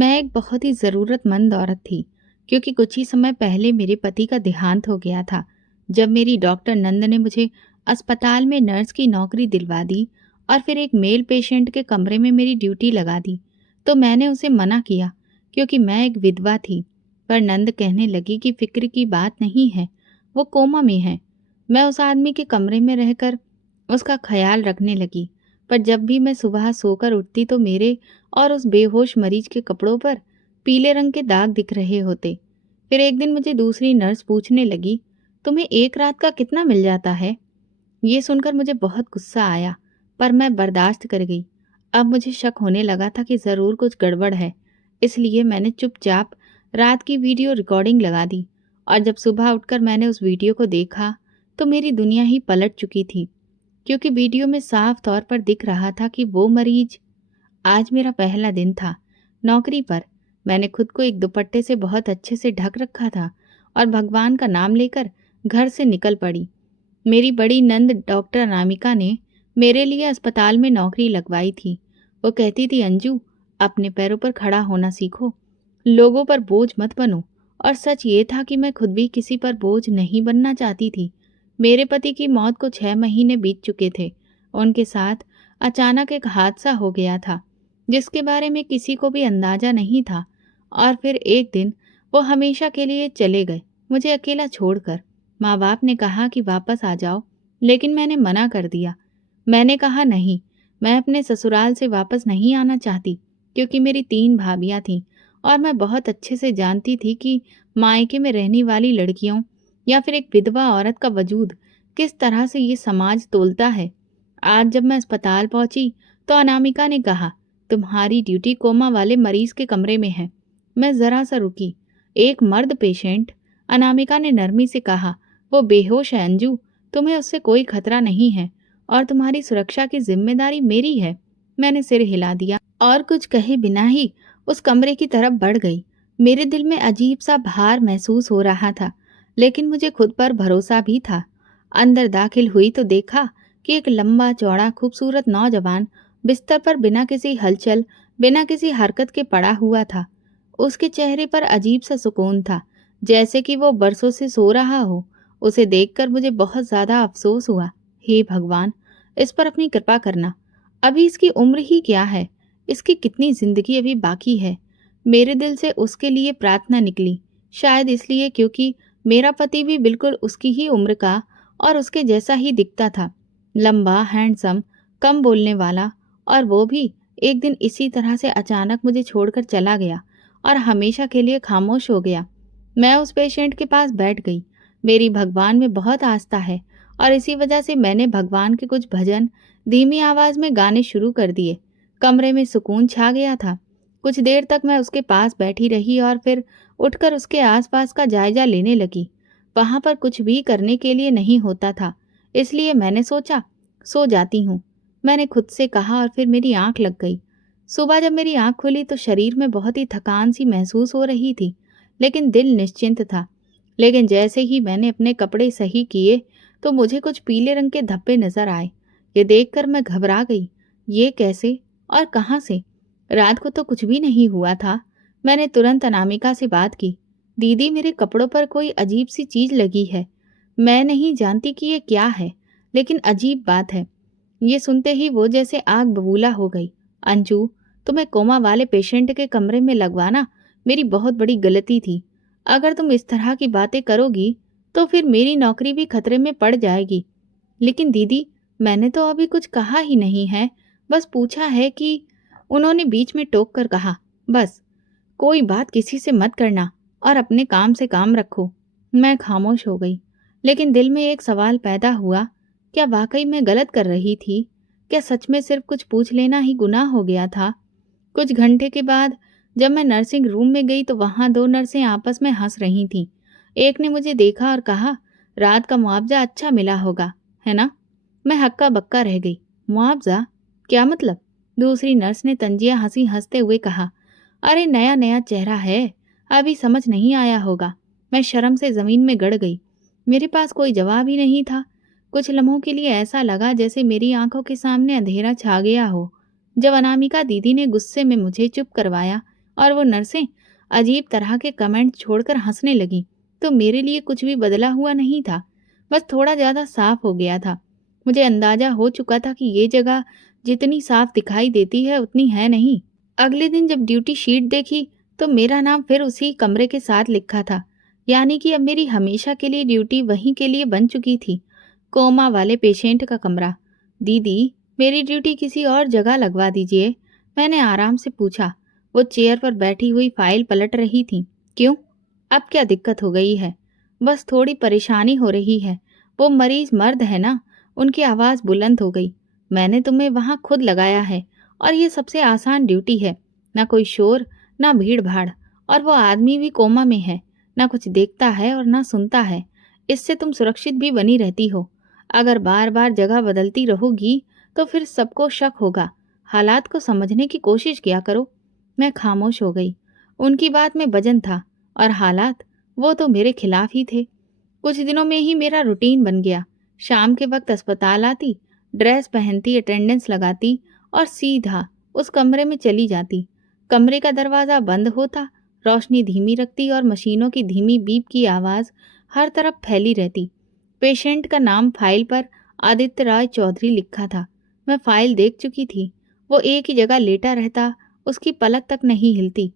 मैं एक बहुत ही ज़रूरतमंद औरत थी, क्योंकि कुछ ही समय पहले मेरे पति का देहांत हो गया था। जब मेरी डॉक्टर नंद ने मुझे अस्पताल में नर्स की नौकरी दिलवा दी और फिर एक मेल पेशेंट के कमरे में मेरी ड्यूटी लगा दी, तो मैंने उसे मना किया, क्योंकि मैं एक विधवा थी। पर नंद कहने लगी कि फिक्र की बात नहीं है, वो कोमा में है। मैं उस आदमी के कमरे में रहकर उसका ख्याल रखने लगी। पर जब भी मैं सुबह सोकर उठती तो मेरे और उस बेहोश मरीज के कपड़ों पर पीले रंग के दाग दिख रहे होते। फिर एक दिन मुझे दूसरी नर्स पूछने लगी, तुम्हें एक रात का कितना मिल जाता है? ये सुनकर मुझे बहुत गुस्सा आया, पर मैं बर्दाश्त कर गई। अब मुझे शक होने लगा था कि ज़रूर कुछ गड़बड़ है, इसलिए मैंने चुपचाप रात की वीडियो रिकॉर्डिंग लगा दी। और जब सुबह उठकर मैंने उस वीडियो को देखा तो मेरी दुनिया ही पलट चुकी थी, क्योंकि वीडियो में साफ तौर पर दिख रहा था कि वो मरीज। आज मेरा पहला दिन था नौकरी पर। मैंने खुद को एक दुपट्टे से बहुत अच्छे से ढक रखा था और भगवान का नाम लेकर घर से निकल पड़ी। मेरी बड़ी नंद डॉक्टर अनामिका ने मेरे लिए अस्पताल में नौकरी लगवाई थी। वो कहती थी, अंजू, अपने पैरों पर खड़ा होना सीखो, लोगों पर बोझ मत बनो। और सच ये था कि मैं खुद भी किसी पर बोझ नहीं बनना चाहती थी। मेरे पति की मौत को 6 महीने बीत चुके थे। उनके साथ अचानक एक हादसा हो गया था, जिसके बारे में किसी को भी अंदाजा नहीं था। और फिर एक दिन वो हमेशा के लिए चले गए, मुझे अकेला छोड़कर। माँ बाप ने कहा कि वापस आ जाओ, लेकिन मैंने मना कर दिया। मैंने कहा नहीं, मैं अपने ससुराल से वापस नहीं आना चाहती, क्योंकि मेरी 3 भाभियाँ थीं और मैं बहुत अच्छे से जानती थी कि मायके में रहने वाली लड़कियों या फिर एक विधवा औरत का वजूद किस तरह से ये समाज तोलता है। आज जब मैं अस्पताल पहुंची तो अनामिका ने कहा, तुम्हारी ड्यूटी कोमा वाले मरीज के कमरे में है। मैं जरा सा रुकी। एक मर्द पेशेंट, अनामिका ने नरमी से कहा, वो बेहोश है अंजू, तुम्हें उससे कोई खतरा नहीं है और तुम्हारी सुरक्षा की जिम्मेदारी मेरी है। मैंने सिर हिला दिया और कुछ कहे बिना ही उस कमरे की तरफ बढ़ गई। मेरे दिल में अजीब सा भार महसूस हो रहा था, लेकिन मुझे खुद पर भरोसा भी था। अंदर दाखिल हुई तो देखा कि एक लंबा चौड़ा खूबसूरत नौजवान बिस्तर पर बिना किसी हलचल, बिना किसी हरकत के पड़ा हुआ था। उसके चेहरे पर अजीब सा सुकून था, जैसे कि वो बरसों से सो रहा हो। उसे देखकर मुझे बहुत ज्यादा अफसोस हुआ। हे भगवान, इस पर अपनी कृपा करना। अभी इसकी उम्र ही क्या है, इसकी कितनी जिंदगी अभी बाकी है। मेरे दिल से उसके लिए प्रार्थना निकली, शायद इसलिए क्योंकि मेरा पति भी बिल्कुल उसकी ही उम्र का और उसके जैसा ही दिखता था। लंबा, हैंडसम, कम बोलने वाला, और वो भी एक दिन इसी तरह से अचानक मुझे छोड़कर चला गया और हमेशा के लिए खामोश हो गया। मैं उस पेशेंट के पास बैठ गई। मेरी भगवान में बहुत आस्था है और इसी वजह से मैंने भगवान के कुछ भजन धीमी आवाज में गाने शुरू कर दिए। कमरे में सुकून छा गया था। कुछ देर तक मैं उसके पास बैठी रही और फिर उठकर उसके आसपास का जायजा लेने लगी। वहां पर कुछ भी करने के लिए नहीं होता था, इसलिए मैंने सोचा सो जाती हूँ। मैंने खुद से कहा और फिर मेरी आंख लग गई। सुबह जब मेरी आंख खुली तो शरीर में बहुत ही थकान सी महसूस हो रही थी, लेकिन दिल निश्चिंत था। लेकिन जैसे ही मैंने अपने कपड़े सही किए तो मुझे कुछ पीले रंग के धब्बे नजर आए। ये देखकर मैं घबरा गई। ये कैसे और कहाँ से? रात को तो कुछ भी नहीं हुआ था। मैंने तुरंत अनामिका से बात की। दीदी, मेरे कपड़ों पर कोई अजीब सी चीज लगी है। मैं नहीं जानती कि ये क्या है, लेकिन अजीब बात है। ये सुनते ही वो जैसे आग बबूला हो गई। अंजू, तुम्हें कोमा वाले पेशेंट के कमरे में लगवाना मेरी बहुत बड़ी गलती थी। अगर तुम इस तरह की बातें करोगी तो फिर मेरी नौकरी भी खतरे में पड़ जाएगी। लेकिन दीदी, मैंने तो अभी कुछ कहा ही नहीं है, बस पूछा है कि। उन्होंने बीच में टोक कर कहा, बस कोई बात किसी से मत करना और अपने काम से काम रखो। मैं खामोश हो गई, लेकिन दिल में एक सवाल पैदा हुआ, क्या वाकई मैं गलत कर रही थी? क्या सच में सिर्फ कुछ पूछ लेना ही गुनाह हो गया था? कुछ घंटे के बाद जब मैं नर्सिंग रूम में गई तो वहां 2 नर्सें आपस में हंस रही थीं। एक ने मुझे देखा और कहा, रात का मुआवजा अच्छा मिला होगा, है ना? मैं हक्का बक्का रह गई। मुआवजा? क्या मतलब? दूसरी नर्स ने तंजिया हंसी हंसते हुए कहा, अरे नया नया चेहरा है, अभी समझ नहीं आया होगा। मैं शर्म से जमीन में गड़ गई। मेरे पास कोई जवाब ही नहीं था। कुछ लम्हों के लिए ऐसा लगा जैसे मेरी आंखों के सामने अंधेरा छा गया हो। जब अनामिका दीदी ने गुस्से में मुझे चुप करवाया और वो नर्सें अजीब तरह के कमेंट छोड़कर हंसने लगीं। तो मेरे लिए कुछ भी बदला हुआ नहीं था, बस थोड़ा ज़्यादा साफ हो गया था। मुझे अंदाजा हो चुका था कि ये जगह जितनी साफ दिखाई देती है उतनी है नहीं। अगले दिन जब ड्यूटी शीट देखी तो मेरा नाम फिर उसी कमरे के साथ लिखा था, यानी कि अब मेरी हमेशा के लिए ड्यूटी वहीं के लिए बन चुकी थी। कोमा वाले पेशेंट का कमरा। दीदी, मेरी ड्यूटी किसी और जगह लगवा दीजिए, मैंने आराम से पूछा। वो चेयर पर बैठी हुई फाइल पलट रही थी। क्यों? अब क्या दिक्कत हो गई है? बस थोड़ी परेशानी हो रही है। वो मरीज मर्द है ना? उनकी आवाज़ बुलंद हो गई। मैंने तुम्हें वहाँ खुद लगाया है और ये सबसे आसान ड्यूटी है। ना कोई शोर, ना भीड़ भाड़, और वो आदमी भी कोमा में है, ना कुछ देखता है और ना सुनता है। इससे तुम सुरक्षित भी बनी रहती हो। अगर बार बार जगह बदलती रहोगी तो फिर सबको शक होगा। हालात को समझने की कोशिश किया करो। मैं खामोश हो गई। उनकी बात में वजन था और हालात, वो तो मेरे खिलाफ ही थे। कुछ दिनों में ही मेरा रूटीन बन गया। शाम के वक्त अस्पताल आती, ड्रेस पहनती, अटेंडेंस लगाती और सीधा उस कमरे में चली जाती। कमरे का दरवाज़ा बंद होता, रोशनी धीमी रखती और मशीनों की धीमी बीप की आवाज़ हर तरफ फैली रहती। पेशेंट का नाम फाइल पर आदित्य राय चौधरी लिखा था। मैं फाइल देख चुकी थी। वो एक ही जगह लेटा रहता, उसकी पलक तक नहीं हिलती।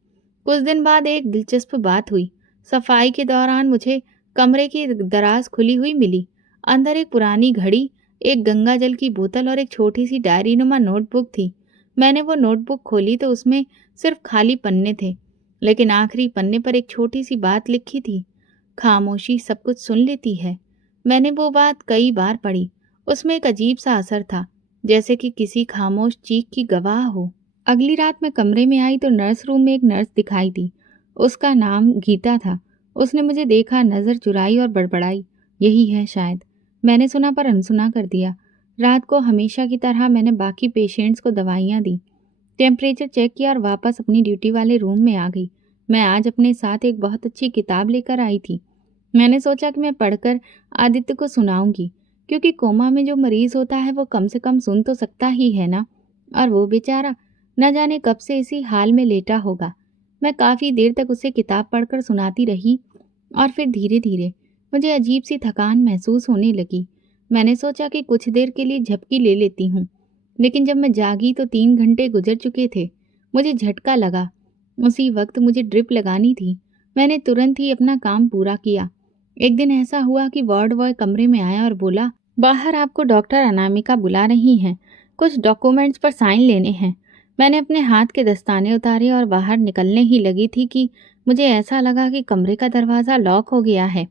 कुछ दिन बाद एक दिलचस्प बात हुई। सफाई के दौरान मुझे कमरे की दराज खुली हुई मिली। अंदर एक पुरानी घड़ी, एक गंगा जल की बोतल और एक छोटी सी डायरी नुमा नोटबुक थी। मैंने वो नोटबुक खोली तो उसमें सिर्फ खाली पन्ने थे, लेकिन आखिरी पन्ने पर एक छोटी सी बात लिखी थी, खामोशी सब कुछ सुन लेती है। मैंने वो बात कई बार पढ़ी। उसमें एक अजीब सा असर था, जैसे कि किसी खामोश चीख की गवाह हो। अगली रात मैं कमरे में आई तो नर्स रूम में एक नर्स दिखाई दी। उसका नाम गीता था। उसने मुझे देखा, नज़र चुराई और बड़बड़ाई, यही है शायद। मैंने सुना पर अनसुना कर दिया। रात को हमेशा की तरह मैंने बाकी पेशेंट्स को दवाइयाँ दी, टेम्परेचर चेक किया और वापस अपनी ड्यूटी वाले रूम में आ गई। मैं आज अपने साथ एक बहुत अच्छी किताब लेकर आई थी। मैंने सोचा कि मैं पढ़कर आदित्य को सुनाऊंगी, क्योंकि कोमा में जो मरीज होता है वो कम से कम सुन तो सकता ही है ना। और वो बेचारा न जाने कब से इसी हाल में लेटा होगा। मैं काफ़ी देर तक उसे किताब पढ़कर सुनाती रही और फिर धीरे धीरे मुझे अजीब सी थकान महसूस होने लगी। मैंने सोचा कि कुछ देर के लिए झपकी ले लेती हूँ, लेकिन जब मैं जागी तो 3 घंटे गुजर चुके थे। मुझे झटका लगा। उसी वक्त मुझे ड्रिप लगानी थी। मैंने तुरंत ही अपना काम पूरा किया। एक दिन ऐसा हुआ कि वार्ड बॉय कमरे में आया और बोला, बाहर आपको डॉक्टर अनामिका बुला रही हैं, कुछ डॉक्यूमेंट्स पर साइन लेने हैं। मैंने अपने हाथ के दस्ताने उतारे और बाहर निकलने ही लगी थी कि मुझे ऐसा लगा कि कमरे का दरवाज़ा लॉक हो गया है।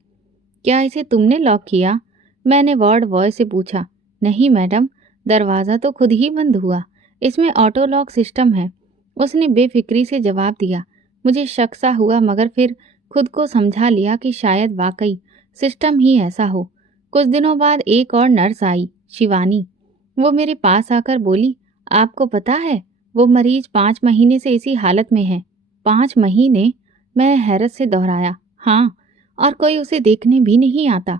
क्या इसे तुमने लॉक किया? मैंने वार्ड बॉय से पूछा। नहीं मैडम, दरवाज़ा तो खुद ही बंद हुआ, इसमें ऑटो लॉक सिस्टम है, उसने बेफिक्री से जवाब दिया। मुझे शक सा हुआ, मगर फिर खुद को समझा लिया कि शायद वाकई सिस्टम ही ऐसा हो। कुछ दिनों बाद एक और नर्स आई, शिवानी। वो मेरे पास आकर बोली, आपको पता है वो मरीज 5 महीने से इसी हालत में है। 5 महीने? मैं हैरत से दोहराया। हाँ, और कोई उसे देखने भी नहीं आता।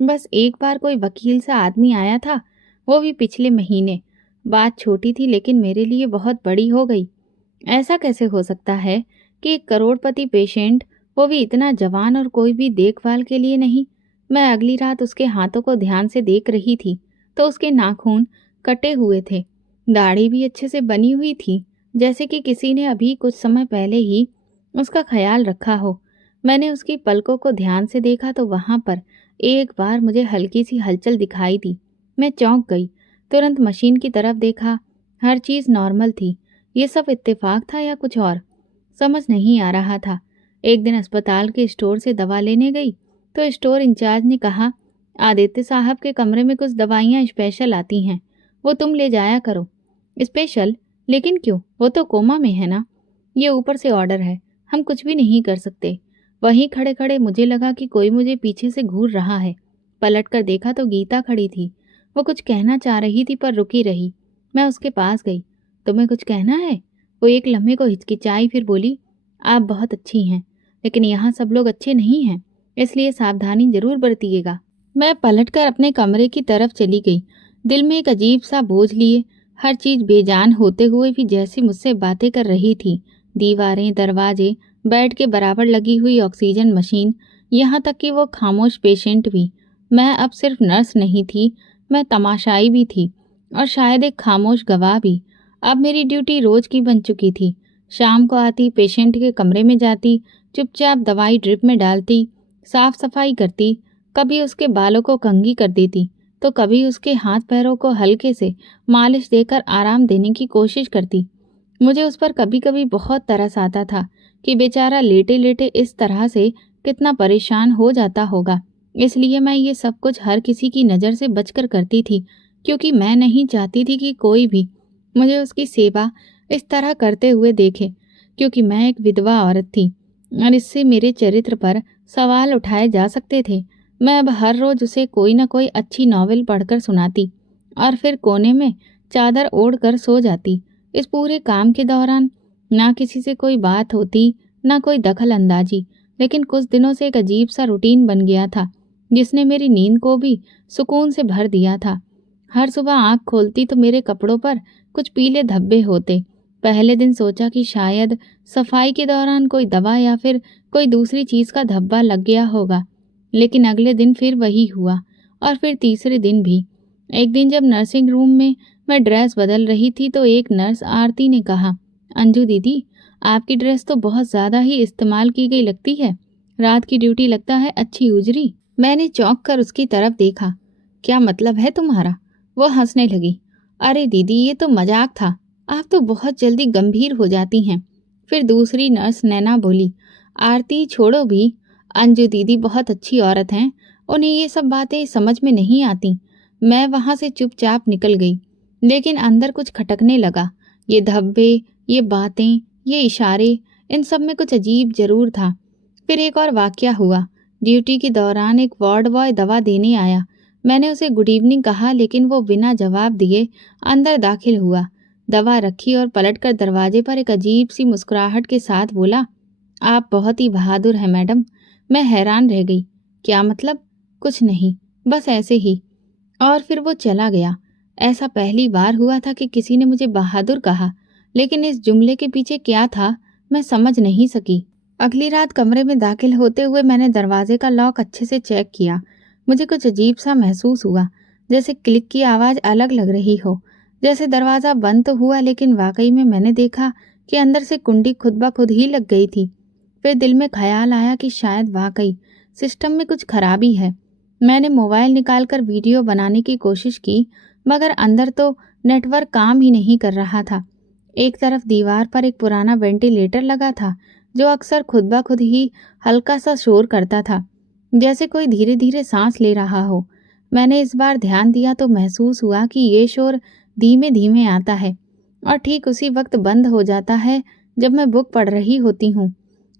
बस एक बार कोई वकील सा आदमी आया था, वो भी पिछले महीने। बात छोटी थी लेकिन मेरे लिए बहुत बड़ी हो गई। ऐसा कैसे हो सकता है कि एक करोड़पति पेशेंट, वो भी इतना जवान, और कोई भी देखभाल के लिए नहीं। मैं अगली रात उसके हाथों को ध्यान से देख रही थी तो उसके नाखून कटे हुए थे, दाढ़ी भी अच्छे से बनी हुई थी, जैसे कि किसी ने अभी कुछ समय पहले ही उसका ख्याल रखा हो। मैंने उसकी पलकों को ध्यान से देखा तो वहाँ पर एक बार मुझे हल्की सी हलचल दिखाई दी। मैं चौंक गई। तुरंत मशीन की तरफ देखा। हर चीज़ नॉर्मल थी। ये सब इत्तेफाक था या कुछ और, समझ नहीं आ रहा था। एक दिन अस्पताल के स्टोर से दवा लेने गई तो स्टोर इंचार्ज ने कहा, आदित्य साहब के कमरे में कुछ दवाइयाँ स्पेशल आती हैं, वो तुम ले जाया करो। स्पेशल? लेकिन क्यों? वो तो कोमा में है ना। ये ऊपर से ऑर्डर है, हम कुछ भी नहीं कर सकते। वहीं खड़े खड़े मुझे लगा कि कोई मुझे पीछे से घूर रहा है। पलट कर देखा तो गीता खड़ी थी। वो कुछ कहना चाह रही थी पर रुकी रही। मैं उसके पास गई। तुम्हें कुछ कहना है? वो एक लम्हे को हिचकिचाई, फिर बोली, आप बहुत अच्छी हैं, लेकिन यहाँ सब लोग अच्छे नहीं हैं, इसलिए सावधानी जरूर बरतिएगा। मैं पलटकर अपने कमरे की तरफ चली गई, दिल में एक अजीब सा बोझ लिए। हर चीज़ बेजान होते हुए भी जैसे मुझसे बातें कर रही थी। दीवारें, दरवाजे, बेड के बराबर लगी हुई ऑक्सीजन मशीन, यहाँ तक कि वो खामोश पेशेंट भी। मैं अब सिर्फ नर्स नहीं थी, मैं तमाशाई भी थी और शायद एक खामोश गवाह भी। अब मेरी ड्यूटी रोज की बन चुकी थी। शाम को आती, पेशेंट के कमरे में जाती, चुपचाप दवाई ड्रिप में डालती, साफ सफाई करती, कभी उसके बालों को कंघी कर देती तो कभी उसके हाथ पैरों को हल्के से मालिश देकर आराम देने की कोशिश करती। मुझे उस पर कभी कभी बहुत तरस आता था कि बेचारा लेटे लेटे इस तरह से कितना परेशान हो जाता होगा। इसलिए मैं ये सब कुछ हर किसी की नज़र से बचकर करती थी, क्योंकि मैं नहीं चाहती थी कि कोई भी मुझे उसकी सेवा इस तरह करते हुए देखे। क्योंकि मैं एक विधवा औरत थी और इससे मेरे चरित्र पर सवाल उठाए जा सकते थे। मैं अब हर रोज उसे कोई न कोई अच्छी नॉवेल पढ़कर सुनाती और फिर कोने में चादर ओढ़ कर सो जाती। इस पूरे काम के दौरान ना किसी से कोई बात होती, ना कोई दखल अंदाजी, लेकिन कुछ दिनों से एक अजीब सा रूटीन बन गया था जिसने मेरी नींद को भी सुकून से भर दिया था। हर सुबह आंख खोलती तो मेरे कपड़ों पर कुछ पीले धब्बे होते। पहले दिन सोचा कि शायद सफाई के दौरान कोई दवा या फिर कोई दूसरी चीज का धब्बा लग गया होगा, लेकिन अगले दिन फिर वही हुआ और फिर तीसरे दिन भी। एक दिन जब नर्सिंग रूम में मैं ड्रेस बदल रही थी तो एक नर्स आरती ने कहा, अंजू दीदी, आपकी ड्रेस तो बहुत ज़्यादा ही इस्तेमाल की गई लगती है। रात की ड्यूटी लगता है अच्छी उजरी। मैंने चौंक कर उसकी तरफ देखा। क्या मतलब है तुम्हारा? वो हंसने लगी। अरे दीदी, ये तो मजाक था, आप तो बहुत जल्दी गंभीर हो जाती हैं। फिर दूसरी नर्स नैना बोली, आरती छोड़ो भी, अंजू दीदी बहुत अच्छी औरत हैं, उन्हें ये सब बातें समझ में नहीं आती। मैं वहाँ से चुपचाप निकल गई, लेकिन अंदर कुछ खटकने लगा। ये धब्बे, ये बातें, ये इशारे, इन सब में कुछ अजीब जरूर था। फिर एक और वाकया हुआ। ड्यूटी के दौरान एक वार्ड बॉय दवा देने आया। मैंने उसे गुड इवनिंग कहा, लेकिन वो बिना जवाब दिए अंदर दाखिल हुआ। दवा रखी और पलटकर दरवाजे पर एक अजीब सी मुस्कुराहट के साथ बोला, आप बहुत ही बहादुर हैं मैडम। मैं हैरान रह गई। क्या मतलब? कुछ नहीं, बस ऐसे ही। और फिर वो चला गया। ऐसा पहली बार हुआ था कि किसी ने मुझे बहादुर कहा, लेकिन इस जुमले के पीछे क्या था मैं समझ नहीं सकी। अगली रात कमरे में दाखिल होते हुए मैंने दरवाजे का लॉक अच्छे से चेक किया। मुझे कुछ अजीब सा महसूस हुआ, जैसे क्लिक की आवाज़ अलग लग रही हो। जैसे दरवाज़ा बंद तो हुआ, लेकिन वाकई में मैंने देखा कि अंदर से कुंडी खुद ब खुद ही लग गई थी। फिर दिल में ख्याल आया कि शायद वाकई सिस्टम में कुछ खराबी है। मैंने मोबाइल निकालकर वीडियो बनाने की कोशिश की, मगर अंदर तो नेटवर्क काम ही नहीं कर रहा था। एक तरफ दीवार पर एक पुराना वेंटिलेटर लगा था जो अक्सर खुद ब खुद ही हल्का सा शोर करता था, जैसे कोई धीरे धीरे सांस ले रहा हो। मैंने इस बार ध्यान दिया तो महसूस हुआ कि ये शोर धीमे धीमे आता है और ठीक उसी वक्त बंद हो जाता है जब मैं बुक पढ़ रही होती हूँ।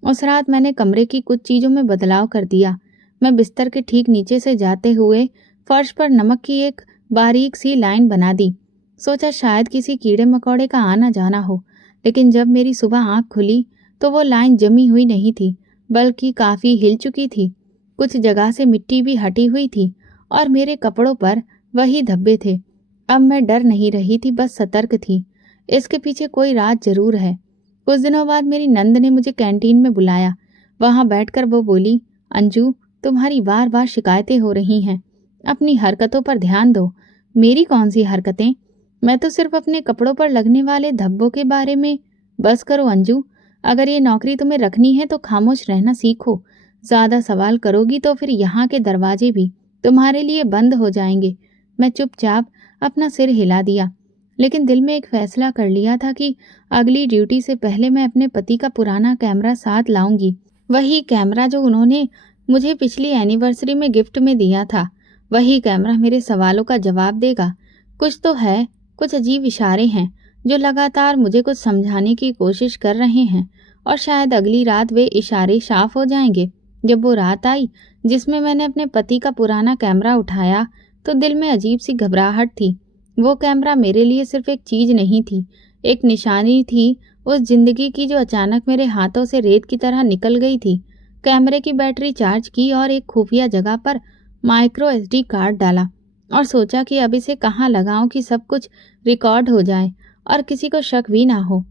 उस रात मैंने कमरे की कुछ चीज़ों में बदलाव कर दिया। मैं बिस्तर के ठीक नीचे से जाते हुए फर्श पर नमक की एक बारीक सी लाइन बना दी। सोचा शायद किसी कीड़े मकोड़े का आना जाना हो, लेकिन जब मेरी सुबह आँख खुली तो वो लाइन जमी हुई नहीं थी, बल्कि काफ़ी हिल चुकी थी। कुछ जगह से मिट्टी भी हटी हुई थी और मेरे कपड़ों पर वही धब्बे थे। अब मैं डर नहीं रही थी, बस सतर्क थी। इसके पीछे कोई राज जरूर है। कुछ दिनों बाद मेरी नंद ने मुझे कैंटीन में बुलाया। वहाँ बैठकर वो बोली, अंजू, तुम्हारी बार बार शिकायतें हो रही हैं, अपनी हरकतों पर ध्यान दो। मेरी कौन सी हरकतें? मैं तो सिर्फ अपने कपड़ों पर लगने वाले धब्बों के बारे में। बस करो अंजू, अगर ये नौकरी तुम्हें रखनी है तो खामोश रहना सीखो। ज़्यादा सवाल करोगी तो फिर यहाँ के दरवाजे भी तुम्हारे लिए बंद हो जाएंगे। मैं चुपचाप अपना सिर हिला दिया, लेकिन दिल में एक फैसला कर लिया था कि अगली ड्यूटी से पहले मैं अपने पति का पुराना कैमरा साथ लाऊंगी। वही कैमरा जो उन्होंने मुझे पिछली एनिवर्सरी में गिफ्ट में दिया था। वही कैमरा मेरे सवालों का जवाब देगा। कुछ तो है, कुछ अजीब इशारे हैं जो लगातार मुझे कुछ समझाने की कोशिश कर रहे हैं, और शायद अगली रात वे इशारे साफ हो जाएंगे। जब वो रात आई जिसमें मैंने अपने पति का पुराना कैमरा उठाया तो दिल में अजीब सी घबराहट थी। वो कैमरा मेरे लिए सिर्फ एक चीज़ नहीं थी, एक निशानी थी उस जिंदगी की जो अचानक मेरे हाथों से रेत की तरह निकल गई थी। कैमरे की बैटरी चार्ज की और एक खुफिया जगह पर माइक्रो SD कार्ड डाला और सोचा कि अब इसे कहाँ लगाऊं कि सब कुछ रिकॉर्ड हो जाए और किसी को शक भी ना हो।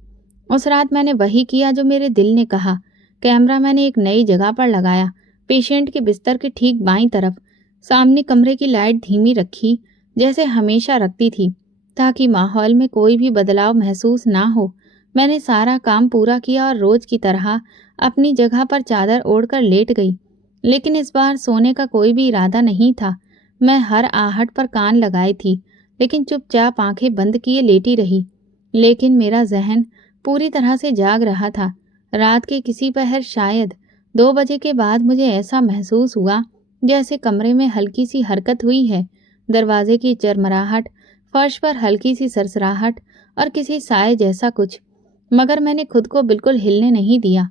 उस रात मैंने वही किया जो मेरे दिल ने कहा। कैमरा मैंने एक नई जगह पर लगाया, पेशेंट के बिस्तर के ठीक बाईं तरफ। सामने कमरे की लाइट धीमी रखी, जैसे हमेशा रखती थी, ताकि माहौल में कोई भी बदलाव महसूस ना हो। मैंने सारा काम पूरा किया और रोज की तरह अपनी जगह पर चादर ओढ़कर लेट गई। लेकिन इस बार सोने का कोई भी इरादा नहीं था। मैं हर आहट पर कान लगाई थी, लेकिन चुपचाप आंखें बंद किए लेटी रही। लेकिन मेरा जहन पूरी तरह से जाग रहा था। रात के किसी पहर, शायद 2 बजे के बाद, मुझे ऐसा महसूस हुआ जैसे कमरे में हल्की सी हरकत हुई है। दरवाजे की चरमराहट, फर्श पर हल्की सी सरसराहट और किसी साए जैसा कुछ। मगर मैंने खुद को बिल्कुल हिलने नहीं दिया।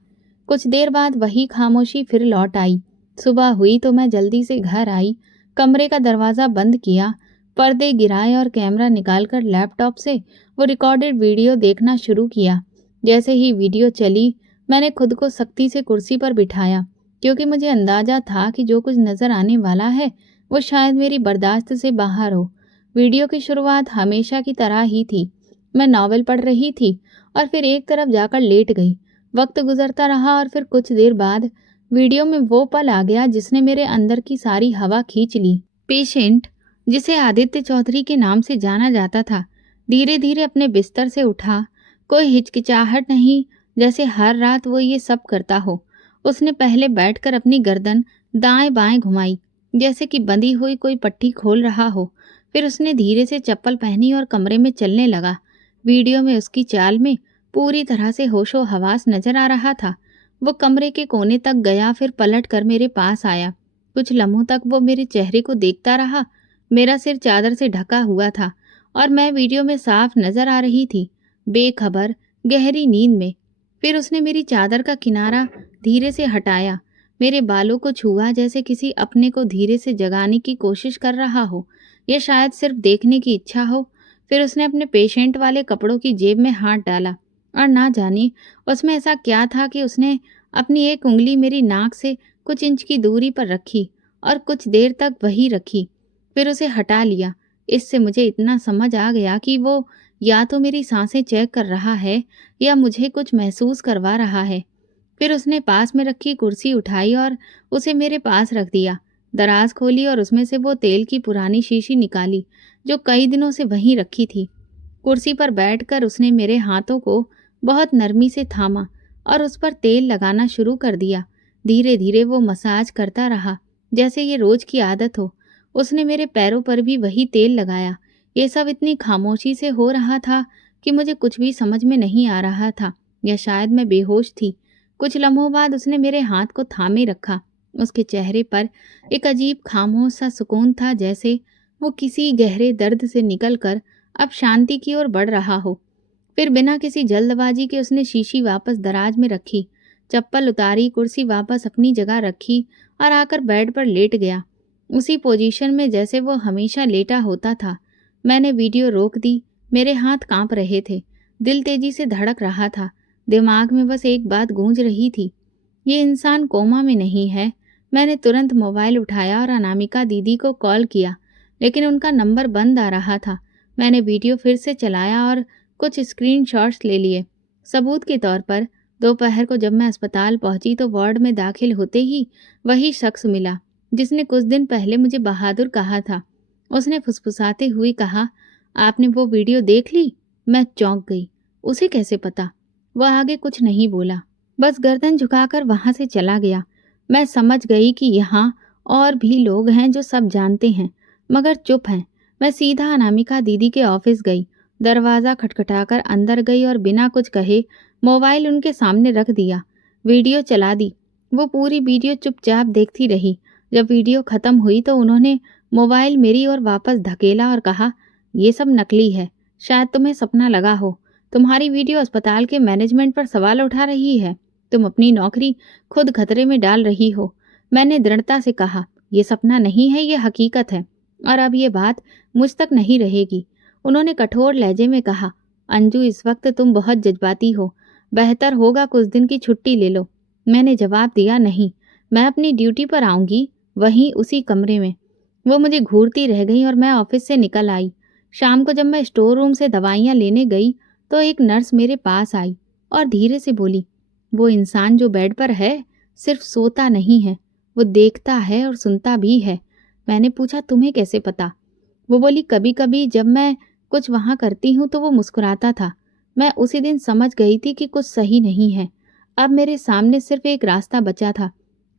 कुछ देर बाद वही खामोशी फिर लौट आई। सुबह हुई तो मैं जल्दी से घर आई, कमरे का दरवाज़ा बंद किया, पर्दे गिराए और कैमरा निकालकर लैपटॉप से वो रिकॉर्डेड वीडियो देखना शुरू किया। जैसे ही वीडियो चली, मैंने खुद को सख्ती से कुर्सी पर बिठाया, क्योंकि मुझे अंदाजा था कि जो कुछ नज़र आने वाला है वो शायद मेरी बर्दाश्त से बाहर हो। वीडियो की शुरुआत हमेशा की तरह ही थी। मैं नॉवेल पढ़ रही थी और फिर एक तरफ जाकर लेट गई। वक्त गुजरता रहा और फिर कुछ देर बाद वीडियो में वो पल आ गया जिसने मेरे अंदर की सारी हवा खींच ली। पेशेंट, जिसे आदित्य चौधरी के नाम से जाना जाता था, धीरे धीरे अपने बिस्तर से उठा। कोई हिचकिचाहट नहीं, जैसे हर रात वो ये सब करता हो। उसने पहले बैठकर अपनी गर्दन दाएं बाएं घुमाई, जैसे कि बंधी हुई कोई पट्टी खोल रहा हो। फिर उसने धीरे से चप्पल पहनी और कमरे में चलने लगा। वीडियो में उसकी चाल में पूरी तरह से होशो हवास नजर आ रहा था। वो कमरे के कोने तक गया, फिर पलट कर मेरे पास आया। कुछ लम्हों तक वो मेरे चेहरे को देखता रहा। मेरा सिर चादर से ढका हुआ था और मैं वीडियो में साफ नजर आ रही थी, बेखबर, गहरी नींद में। फिर उसने मेरी चादर का किनारा धीरे से हटाया, मेरे बालों को छुआ, जैसे किसी अपने को धीरे से जगाने की कोशिश कर रहा हो, या शायद सिर्फ देखने की इच्छा हो। फिर उसने अपने पेशेंट वाले कपड़ों की जेब में हाथ डाला और ना जाने उसमें ऐसा क्या था कि उसने अपनी एक उंगली मेरी नाक से कुछ इंच की दूरी पर रखी और कुछ देर तक वही रखी, फिर उसे हटा लिया। इससे मुझे इतना समझ आ गया कि वो या तो मेरी सांसें चेक कर रहा है या मुझे कुछ महसूस करवा रहा है। फिर उसने पास में रखी कुर्सी उठाई और उसे मेरे पास रख दिया। दराज खोली और उसमें से वो तेल की पुरानी शीशी निकाली जो कई दिनों से वहीं रखी थी। कुर्सी पर बैठकर उसने मेरे हाथों को बहुत नरमी से थामा और उस पर तेल लगाना शुरू कर दिया। धीरे धीरे वो मसाज करता रहा, जैसे ये रोज की आदत हो। उसने मेरे पैरों पर भी वही तेल लगाया। ये सब इतनी खामोशी से हो रहा था कि मुझे कुछ भी समझ में नहीं आ रहा था, या शायद मैं बेहोश थी। कुछ लम्हों बाद उसने मेरे हाथ को थामे रखा। उसके चेहरे पर एक अजीब खामोश सा सुकून था, जैसे वो किसी गहरे दर्द से निकलकर अब शांति की ओर बढ़ रहा हो। फिर बिना किसी जल्दबाजी के उसने शीशी वापस दराज में रखी, चप्पल उतारी, कुर्सी वापस अपनी जगह रखी और आकर बेड पर लेट गया, उसी पोजीशन में जैसे वो हमेशा लेटा होता था। मैंने वीडियो रोक दी। मेरे हाथ कांप रहे थे, दिल तेजी से धड़क रहा था। दिमाग में बस एक बात गूंज रही थी, ये इंसान कोमा में नहीं है। मैंने तुरंत मोबाइल उठाया और अनामिका दीदी को कॉल किया, लेकिन उनका नंबर बंद आ रहा था। मैंने वीडियो फिर से चलाया और कुछ स्क्रीनशॉट्स ले लिए, सबूत के तौर पर। दोपहर को जब मैं अस्पताल पहुंची तो वार्ड में दाखिल होते ही वही शख्स मिला जिसने कुछ दिन पहले मुझे बहादुर कहा था। उसने फुसफुसाते हुए कहा, आपने वो वीडियो देख ली? मैं चौंक गई। उसे कैसे पता? वह आगे कुछ नहीं बोला, बस गर्दन झुकाकर वहां से चला गया। मैं समझ गई कि यहाँ और भी लोग हैं जो सब जानते हैं, मगर चुप हैं। मैं सीधा अनामिका दीदी के ऑफिस गई, दरवाज़ा खटखटाकर अंदर गई और बिना कुछ कहे मोबाइल उनके सामने रख दिया। वीडियो चला दी। वो पूरी वीडियो चुपचाप देखती रही। जब वीडियो ख़त्म हुई तो उन्होंने मोबाइल मेरी ओर वापस धकेला और कहा, ये सब नकली है, शायद तुम्हें सपना लगा हो। तुम्हारी वीडियो अस्पताल के मैनेजमेंट पर सवाल उठा रही है। तुम अपनी नौकरी खुद खतरे में डाल रही हो। मैंने दृढ़ता से कहा, ये सपना नहीं है, ये हकीकत है, और अब ये बात मुझ तक नहीं रहेगी। उन्होंने कठोर लहजे में कहा, अंजू, इस वक्त तुम बहुत जज्बाती हो, बेहतर होगा कुछ दिन की छुट्टी ले लो। मैंने जवाब दिया, नहीं, मैं अपनी ड्यूटी पर आऊँगी, वहीं उसी कमरे में। वो मुझे घूरती रह गई और मैं ऑफिस से निकल आई। शाम को जब मैं स्टोर रूम से दवाइयाँ लेने गई तो एक नर्स मेरे पास आई और धीरे से बोली, वो इंसान जो बेड पर है सिर्फ सोता नहीं है, वो देखता है और सुनता भी है। मैंने पूछा, तुम्हें कैसे पता? वो बोली, कभी कभी जब मैं कुछ वहाँ करती हूँ तो वो मुस्कुराता था। मैं उसी दिन समझ गई थी कि कुछ सही नहीं है। अब मेरे सामने सिर्फ एक रास्ता बचा था,